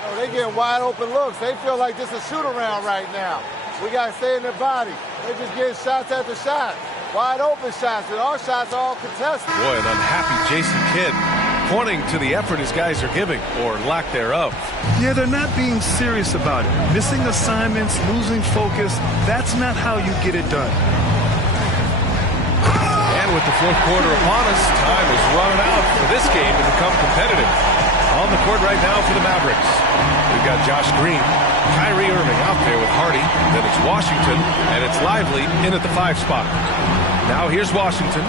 Oh, they getting wide open looks. They feel like this is a shoot-around right now. We got to stay in their body. They're just getting shots after shot. Wide open shots, and our shots are all contested. Boy, an unhappy Jason Kidd pointing to the effort his guys are giving, or lack thereof. Yeah, they're not being serious about it. Missing assignments, losing focus, that's not how you get it done. And with the fourth quarter upon us, time is running out for this game to become competitive. On the court right now for the Mavericks, we've got Josh Green, Kyrie Irving out there with Hardy, then it's Washington, and it's Lively in at the 5 spot. Now here's Washington.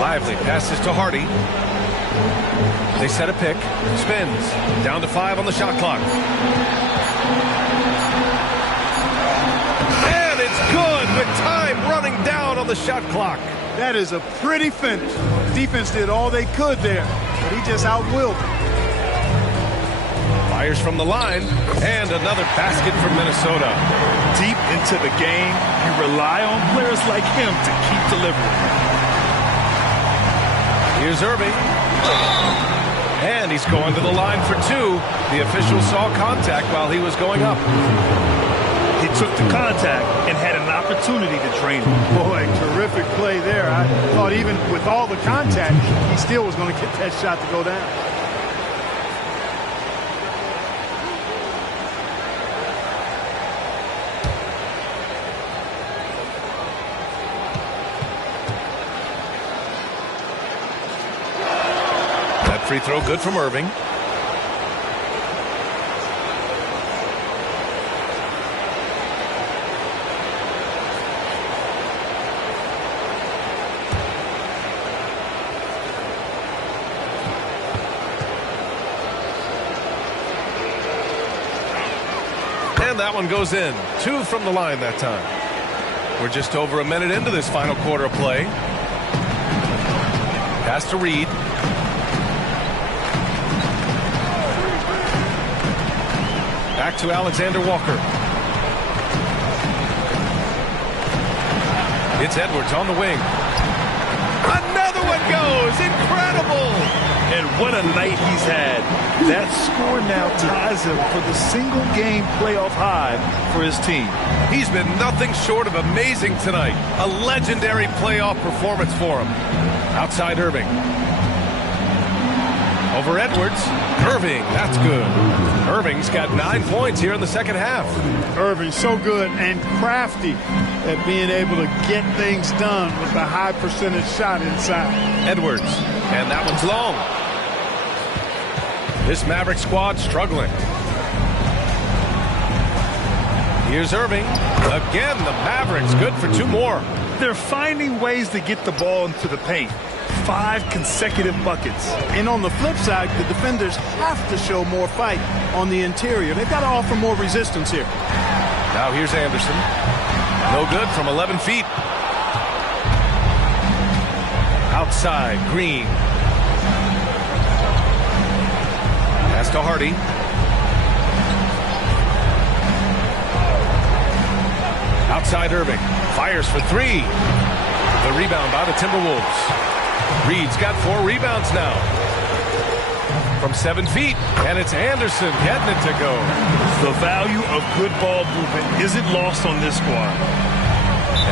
Lively passes to Hardy. They set a pick. Spins. Down to 5 on the shot clock. And it's good with time running down on the shot clock. That is a pretty finish. Defense did all they could there, but he just outwilled them. Fires from the line, and another basket from Minnesota. Deep into the game, you rely on players like him to keep delivering. Here's Irving. And he's going to the line for 2. The official saw contact while he was going up. He took the contact and had an opportunity to drain him. Boy, terrific play there. I thought even with all the contact, he still was going to get that shot to go down. That free throw good from Irving. And that one goes in. 2 from the line that time. We're just over a minute into this final quarter of play. Pass to Reed. Back to Alexander Walker. It's Edwards on the wing. Another one goes. Incredible. And what a night he's had. That score now ties him for the single-game playoff high for his team. He's been nothing short of amazing tonight. A legendary playoff performance for him. Outside Irving. Over Edwards. Irving, that's good. Irving's got 9 points here in the second half. Irving so good and crafty at being able to get things done with a high percentage shot inside. Edwards, and that one's long. This Maverick squad struggling. Here's Irving. Again, the Mavericks good for 2 more. They're finding ways to get the ball into the paint. 5 consecutive buckets. And on the flip side, the defenders have to show more fight on the interior. They've got to offer more resistance here. Now here's Anderson. No good from 11 feet. Outside, Green. Pass to Hardy. Outside Irving. Fires for 3. The rebound by the Timberwolves. Reed's got 4 rebounds now. From 7 feet. And it's Anderson getting it to go. The value of good ball movement isn't lost on this squad.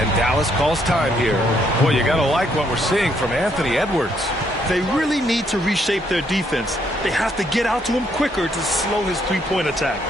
And Dallas calls time here. Boy, you got to like what we're seeing from Anthony Edwards. They really need to reshape their defense. They have to get out to him quicker to slow his three-point attack.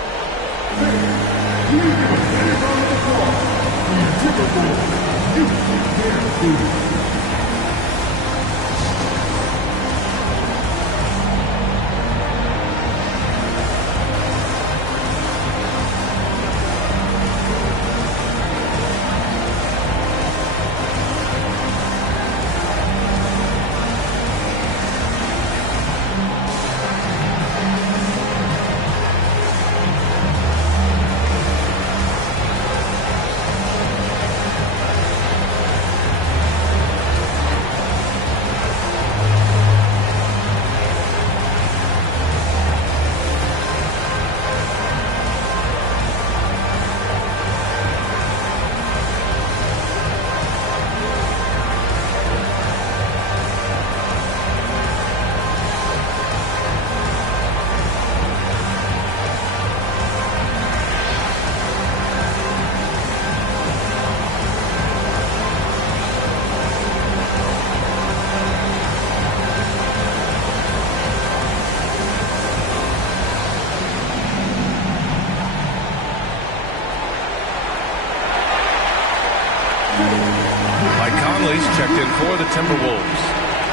Checked in for the Timberwolves.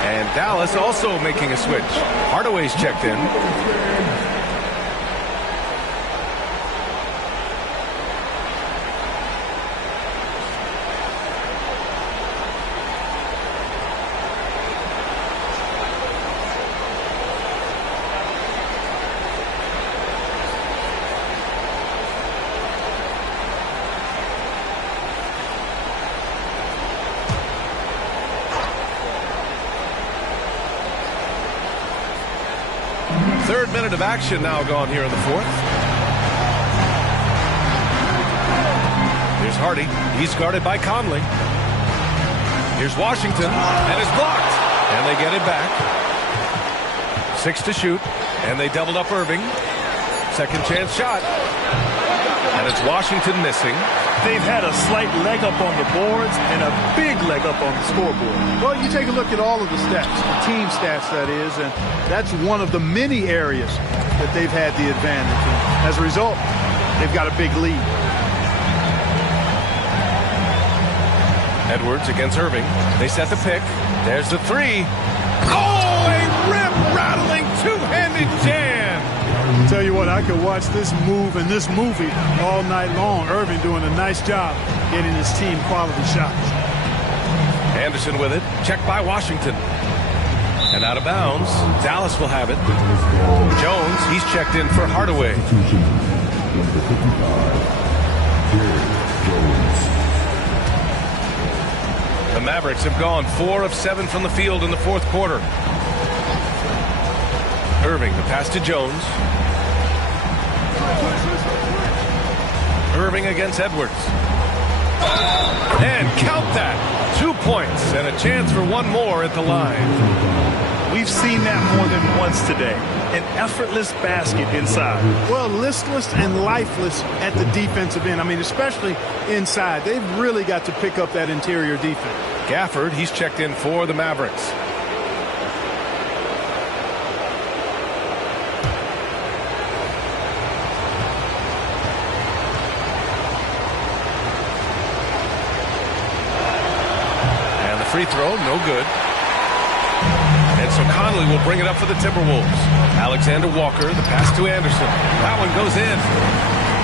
And Dallas also making a switch. Hardaway's checked in. Third minute of action now gone here in the fourth. Here's Hardy. He's guarded by Conley. Here's Washington, and it's blocked. And they get it back. 6 to shoot, and they doubled up Irving. Second chance shot. And it's Washington missing. They've had a slight leg up on the boards and a big leg up on the scoreboard. Well, you take a look at all of the stats, the team stats, that is, and that's one of the many areas that they've had the advantage. And as a result, they've got a big lead. Edwards against Irving. They set the pick. There's the three. Oh, a rip-rattling two-handed jam. I'll tell you what, I could watch this move and this movie all night long. Irving doing a nice job getting his team quality shots. Anderson with it. Checked by Washington. And out of bounds. Dallas will have it. Jones, he's checked in for Hardaway. The Mavericks have gone 4 of 7 from the field in the fourth quarter. Irving, the pass to Jones. Irving against Edwards. And count that. 2 points and a chance for one more at the line. We've seen that more than once today. An effortless basket inside. Well, listless and lifeless at the defensive end. I mean, especially inside. They've really got to pick up that interior defense. Gafford, he's checked in for the Mavericks. And the free throw, no good. And so Conley will bring it up for the Timberwolves. Alexander Walker, the pass to Anderson. That one goes in.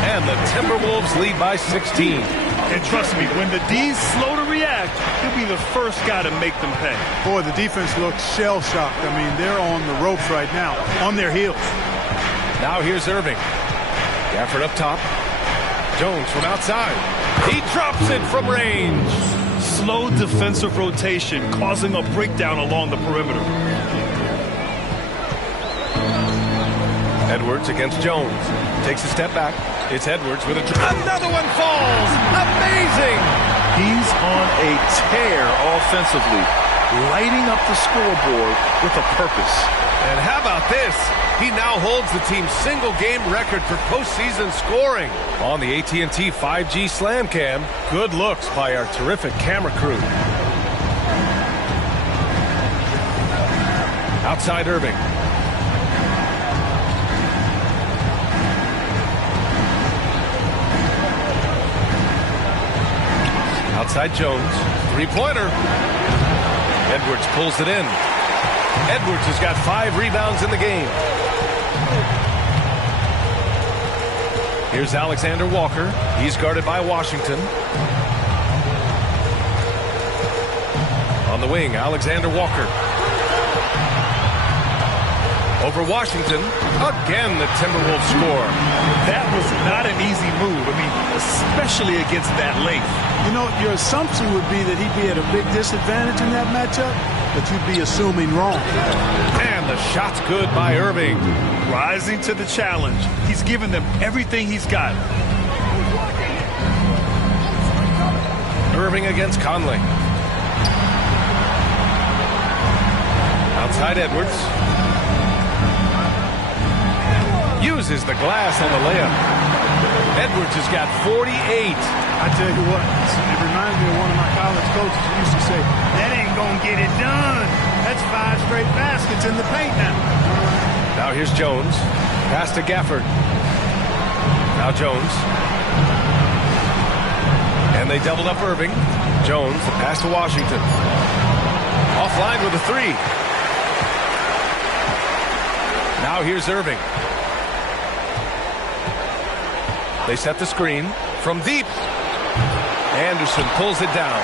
And the Timberwolves lead by 16. And trust me, when the D's slow to react, he'll be the first guy to make them pay. Boy, the defense looks shell-shocked. I mean, they're on the ropes right now, on their heels. Now here's Irving. Gafford up top. Jones from outside. He drops it from range. Slow defensive rotation causing a breakdown along the perimeter. Edwards against Jones. Takes a step back. It's Edwards with another one falls. Amazing. He's on a tear offensively, lighting up the scoreboard with a purpose. And how about this? He now holds the team's single-game record for postseason scoring on the AT&T 5G Slam Cam. Good looks by our terrific camera crew. Outside Irving. Outside Jones. Three-pointer. Edwards pulls it in. Edwards has got 5 rebounds in the game. Here's Alexander Walker. He's guarded by Washington. On the wing, Alexander Walker. Over Washington. Again, the Timberwolves score. That was not an easy move. I mean, especially against that length. You know, your assumption would be that he'd be at a big disadvantage in that matchup, but you'd be assuming wrong. And the shot's good by Irving. Rising to the challenge. He's given them everything he's got. Irving against Conley. Outside Edwards. Uses the glass on the layup. Edwards has got 48. I tell you what, it reminds me of one of my college coaches who used to say, that ain't gonna get it done. That's 5 straight baskets in the paint now. Now here's Jones. Pass to Gafford. Now Jones. And they doubled up Irving. Jones, the pass to Washington. Offline with a 3. Now here's Irving. They set the screen from deep. Anderson pulls it down.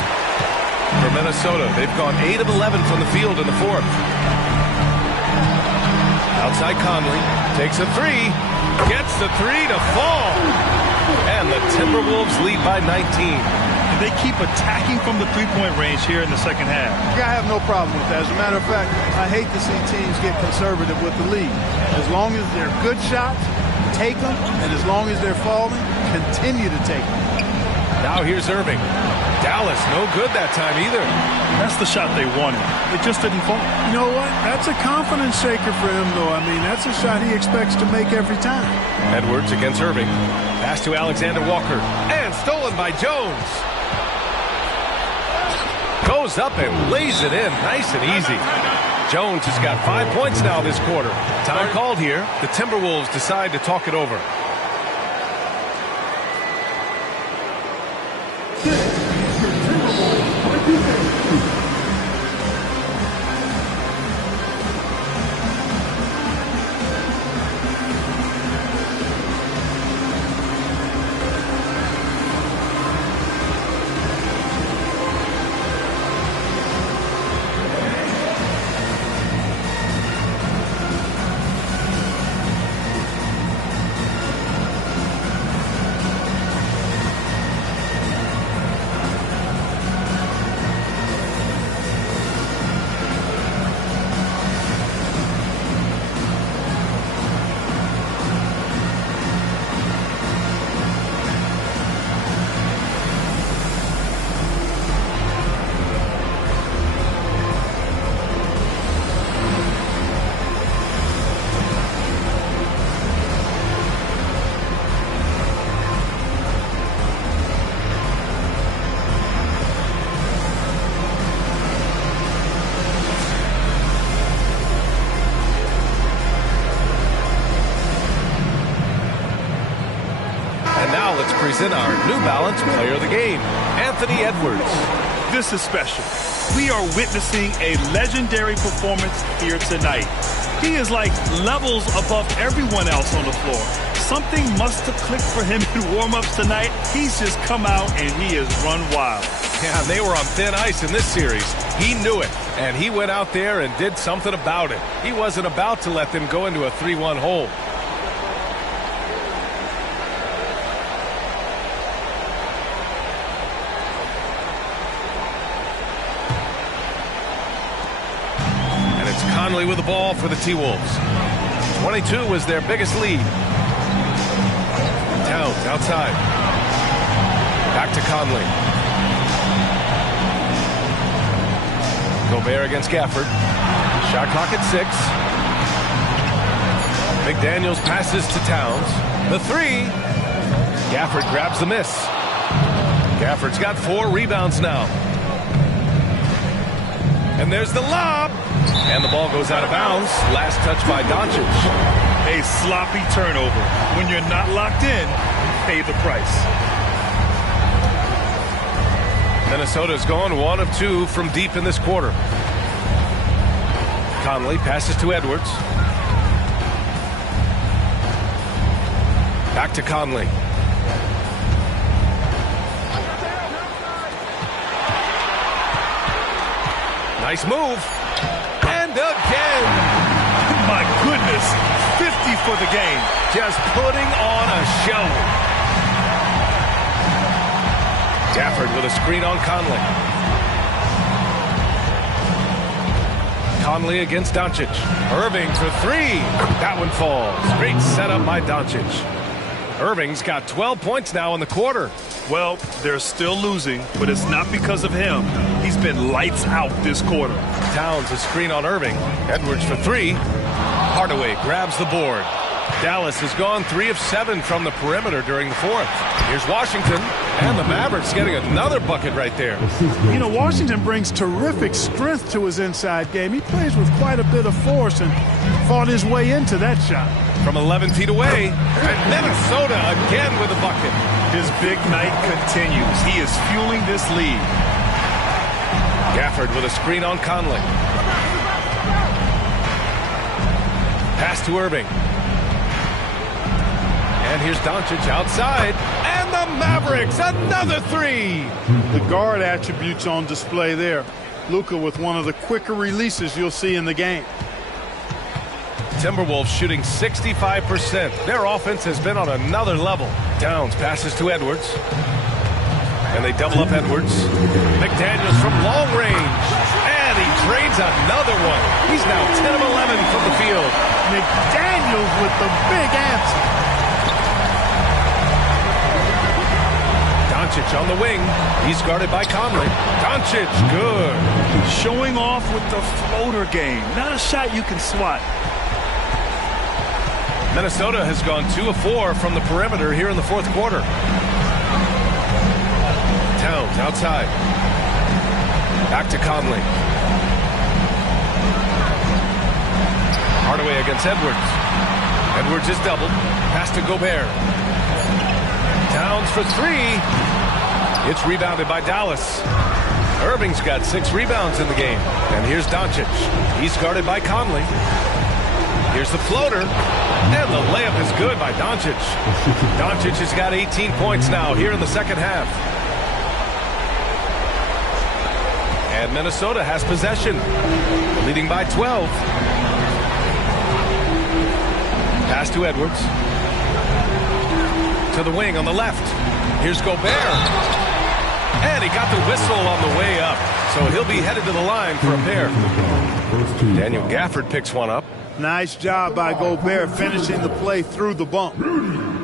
For Minnesota, they've gone 8 of 11 from the field in the fourth. Outside Conley, takes a 3, gets the 3 to fall. And the Timberwolves lead by 19. And they keep attacking from the three-point range here in the second half. I have no problem with that. As a matter of fact, I hate to see teams get conservative with the lead. As long as they're good shots, take them, and as long as they're falling, continue to take them. Now here's Irving. Dallas, no good that time either. That's the shot they wanted. It just didn't fall. You know what? That's a confidence shaker for him, though. I mean, that's a shot he expects to make every time. Edwards against Irving. Pass to Alexander Walker. And stolen by Jones. Goes up and lays it in nice and easy. Jones has got 5 points now this quarter. Time called here. The Timberwolves decide to talk it over. In our New Balance Player of the Game, Anthony Edwards. This is special. We are witnessing a legendary performance here tonight. He is like levels above everyone else on the floor. Something must have clicked for him in warm-ups tonight. He's just come out and he has run wild. Yeah, they were on thin ice in this series. He knew it, and he went out there and did something about it. He wasn't about to let them go into a 3-1 hole. Conley with the ball for the T-Wolves. 22 was their biggest lead. Towns outside. Back to Conley. Gobert against Gafford. Shot clock at 6. McDaniels passes to Towns. The 3. Gafford grabs the miss. Gafford's got 4 rebounds now. And there's the lob. And the ball goes out of bounds. Last touch by Doncic. A sloppy turnover. When you're not locked in, you pay the price. Minnesota's gone 1 of 2 from deep in this quarter. Conley passes to Edwards. Back to Conley. Nice move. And again. My goodness. 50 for the game. Just putting on a show. Gafford with a screen on Conley. Conley against Doncic. Irving for 3. That one falls. Great setup by Doncic. Irving's got 12 points now in the quarter. Well, they're still losing, but it's not because of him. He's been lights out this quarter. Towns a screen on Irving. Edwards for 3. Hardaway grabs the board. Dallas has gone 3 of 7 from the perimeter during the 4th. Here's Washington, and the Mavericks getting another bucket right there. You know, Washington brings terrific strength to his inside game. He plays with quite a bit of force and fought his way into that shot. From 11 feet away, and Minnesota again with a bucket. His big night continues. He is fueling this lead. Gafford with a screen on Conley. Pass to Irving. And here's Doncic outside. And the Mavericks, another 3. The guard attributes on display there. Luka with one of the quicker releases you'll see in the game. Timberwolves shooting 65%. Their offense has been on another level. Towns passes to Edwards. And they double up Edwards. McDaniels from long range. And he drains another one. He's now 10 of 11 from the field. McDaniels with the big answer. Doncic on the wing. He's guarded by Conley. Doncic, good. Showing off with the floater game. Not a shot you can swat. Minnesota has gone 2 of 4 from the perimeter here in the fourth quarter. Towns outside. Back to Conley. Hardaway against Edwards. Edwards is doubled. Pass to Gobert. Towns for 3. It's rebounded by Dallas. Irving's got 6 rebounds in the game. And here's Doncic. He's guarded by Conley. Here's the floater. And the layup is good by Doncic. Doncic has got 18 points now here in the second half. And Minnesota has possession, leading by 12. Pass to Edwards. To the wing on the left. Here's Gobert. And he got the whistle on the way up. So he'll be headed to the line for a pair. Daniel Gafford picks one up. Nice job by Gobert finishing the play through the bump.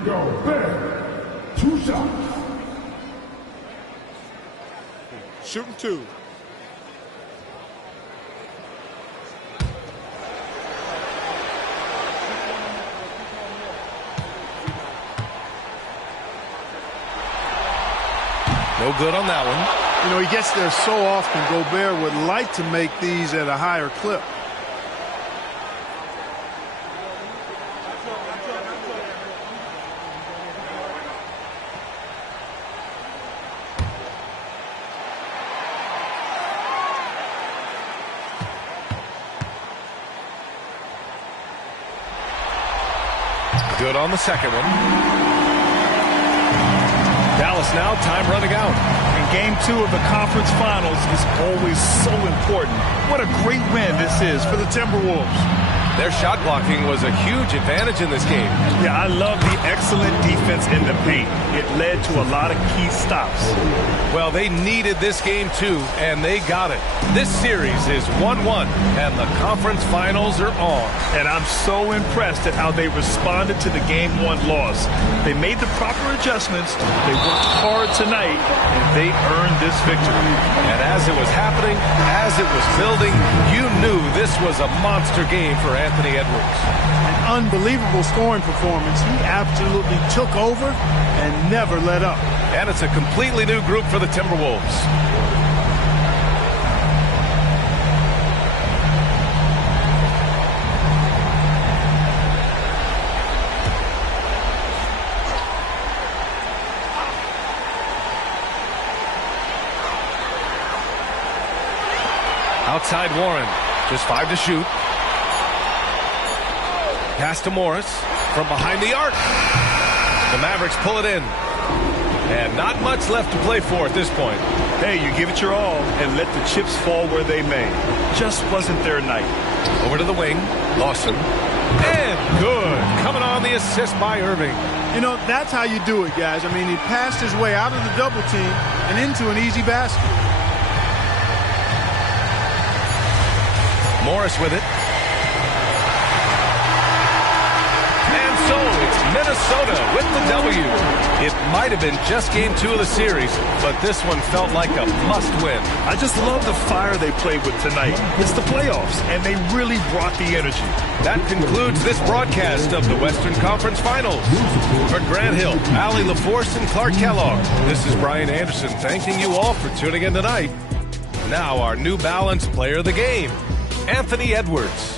Gobert, 2 shots. Shooting 2. No good on that one. You know, he gets there so often. Gobert would like to make these at a higher clip. Good on the second one. Dallas now, time running out. And game 2 of the conference finals is always so important. What a great win this is for the Timberwolves. Their shot blocking was a huge advantage in this game. Yeah, I love the excellent defense in the paint. It led to a lot of key stops. Well, they needed this game too, and they got it. This series is 1-1, and the conference finals are on. And I'm so impressed at how they responded to the Game 1 loss. They made the proper adjustments, they worked hard tonight, and they earned this victory. And as it was happening, as it was building, you knew this was a monster game for Anthony Edwards. An unbelievable scoring performance. He absolutely took over and never let up. And it's a completely new group for the Timberwolves. Outside Warren, just 5 to shoot. Pass to Morris from behind the arc. The Mavericks pull it in. And not much left to play for at this point. Hey, you give it your all and let the chips fall where they may. Just wasn't their night. Over to the wing. Lawson. And good. Coming on the assist by Irving. You know, that's how you do it, guys. I mean, he passed his way out of the double team and into an easy basket. Morris with it. And so it's Minnesota with the W. It might have been just game 2 of the series, but this one felt like a must-win. I just love the fire they played with tonight. It's the playoffs, and they really brought the energy. That concludes this broadcast of the Western Conference Finals. For Grant Hill, Allie LaForce, and Clark Kellogg, this is Brian Anderson thanking you all for tuning in tonight. Now our New Balance player of the game, Anthony Edwards.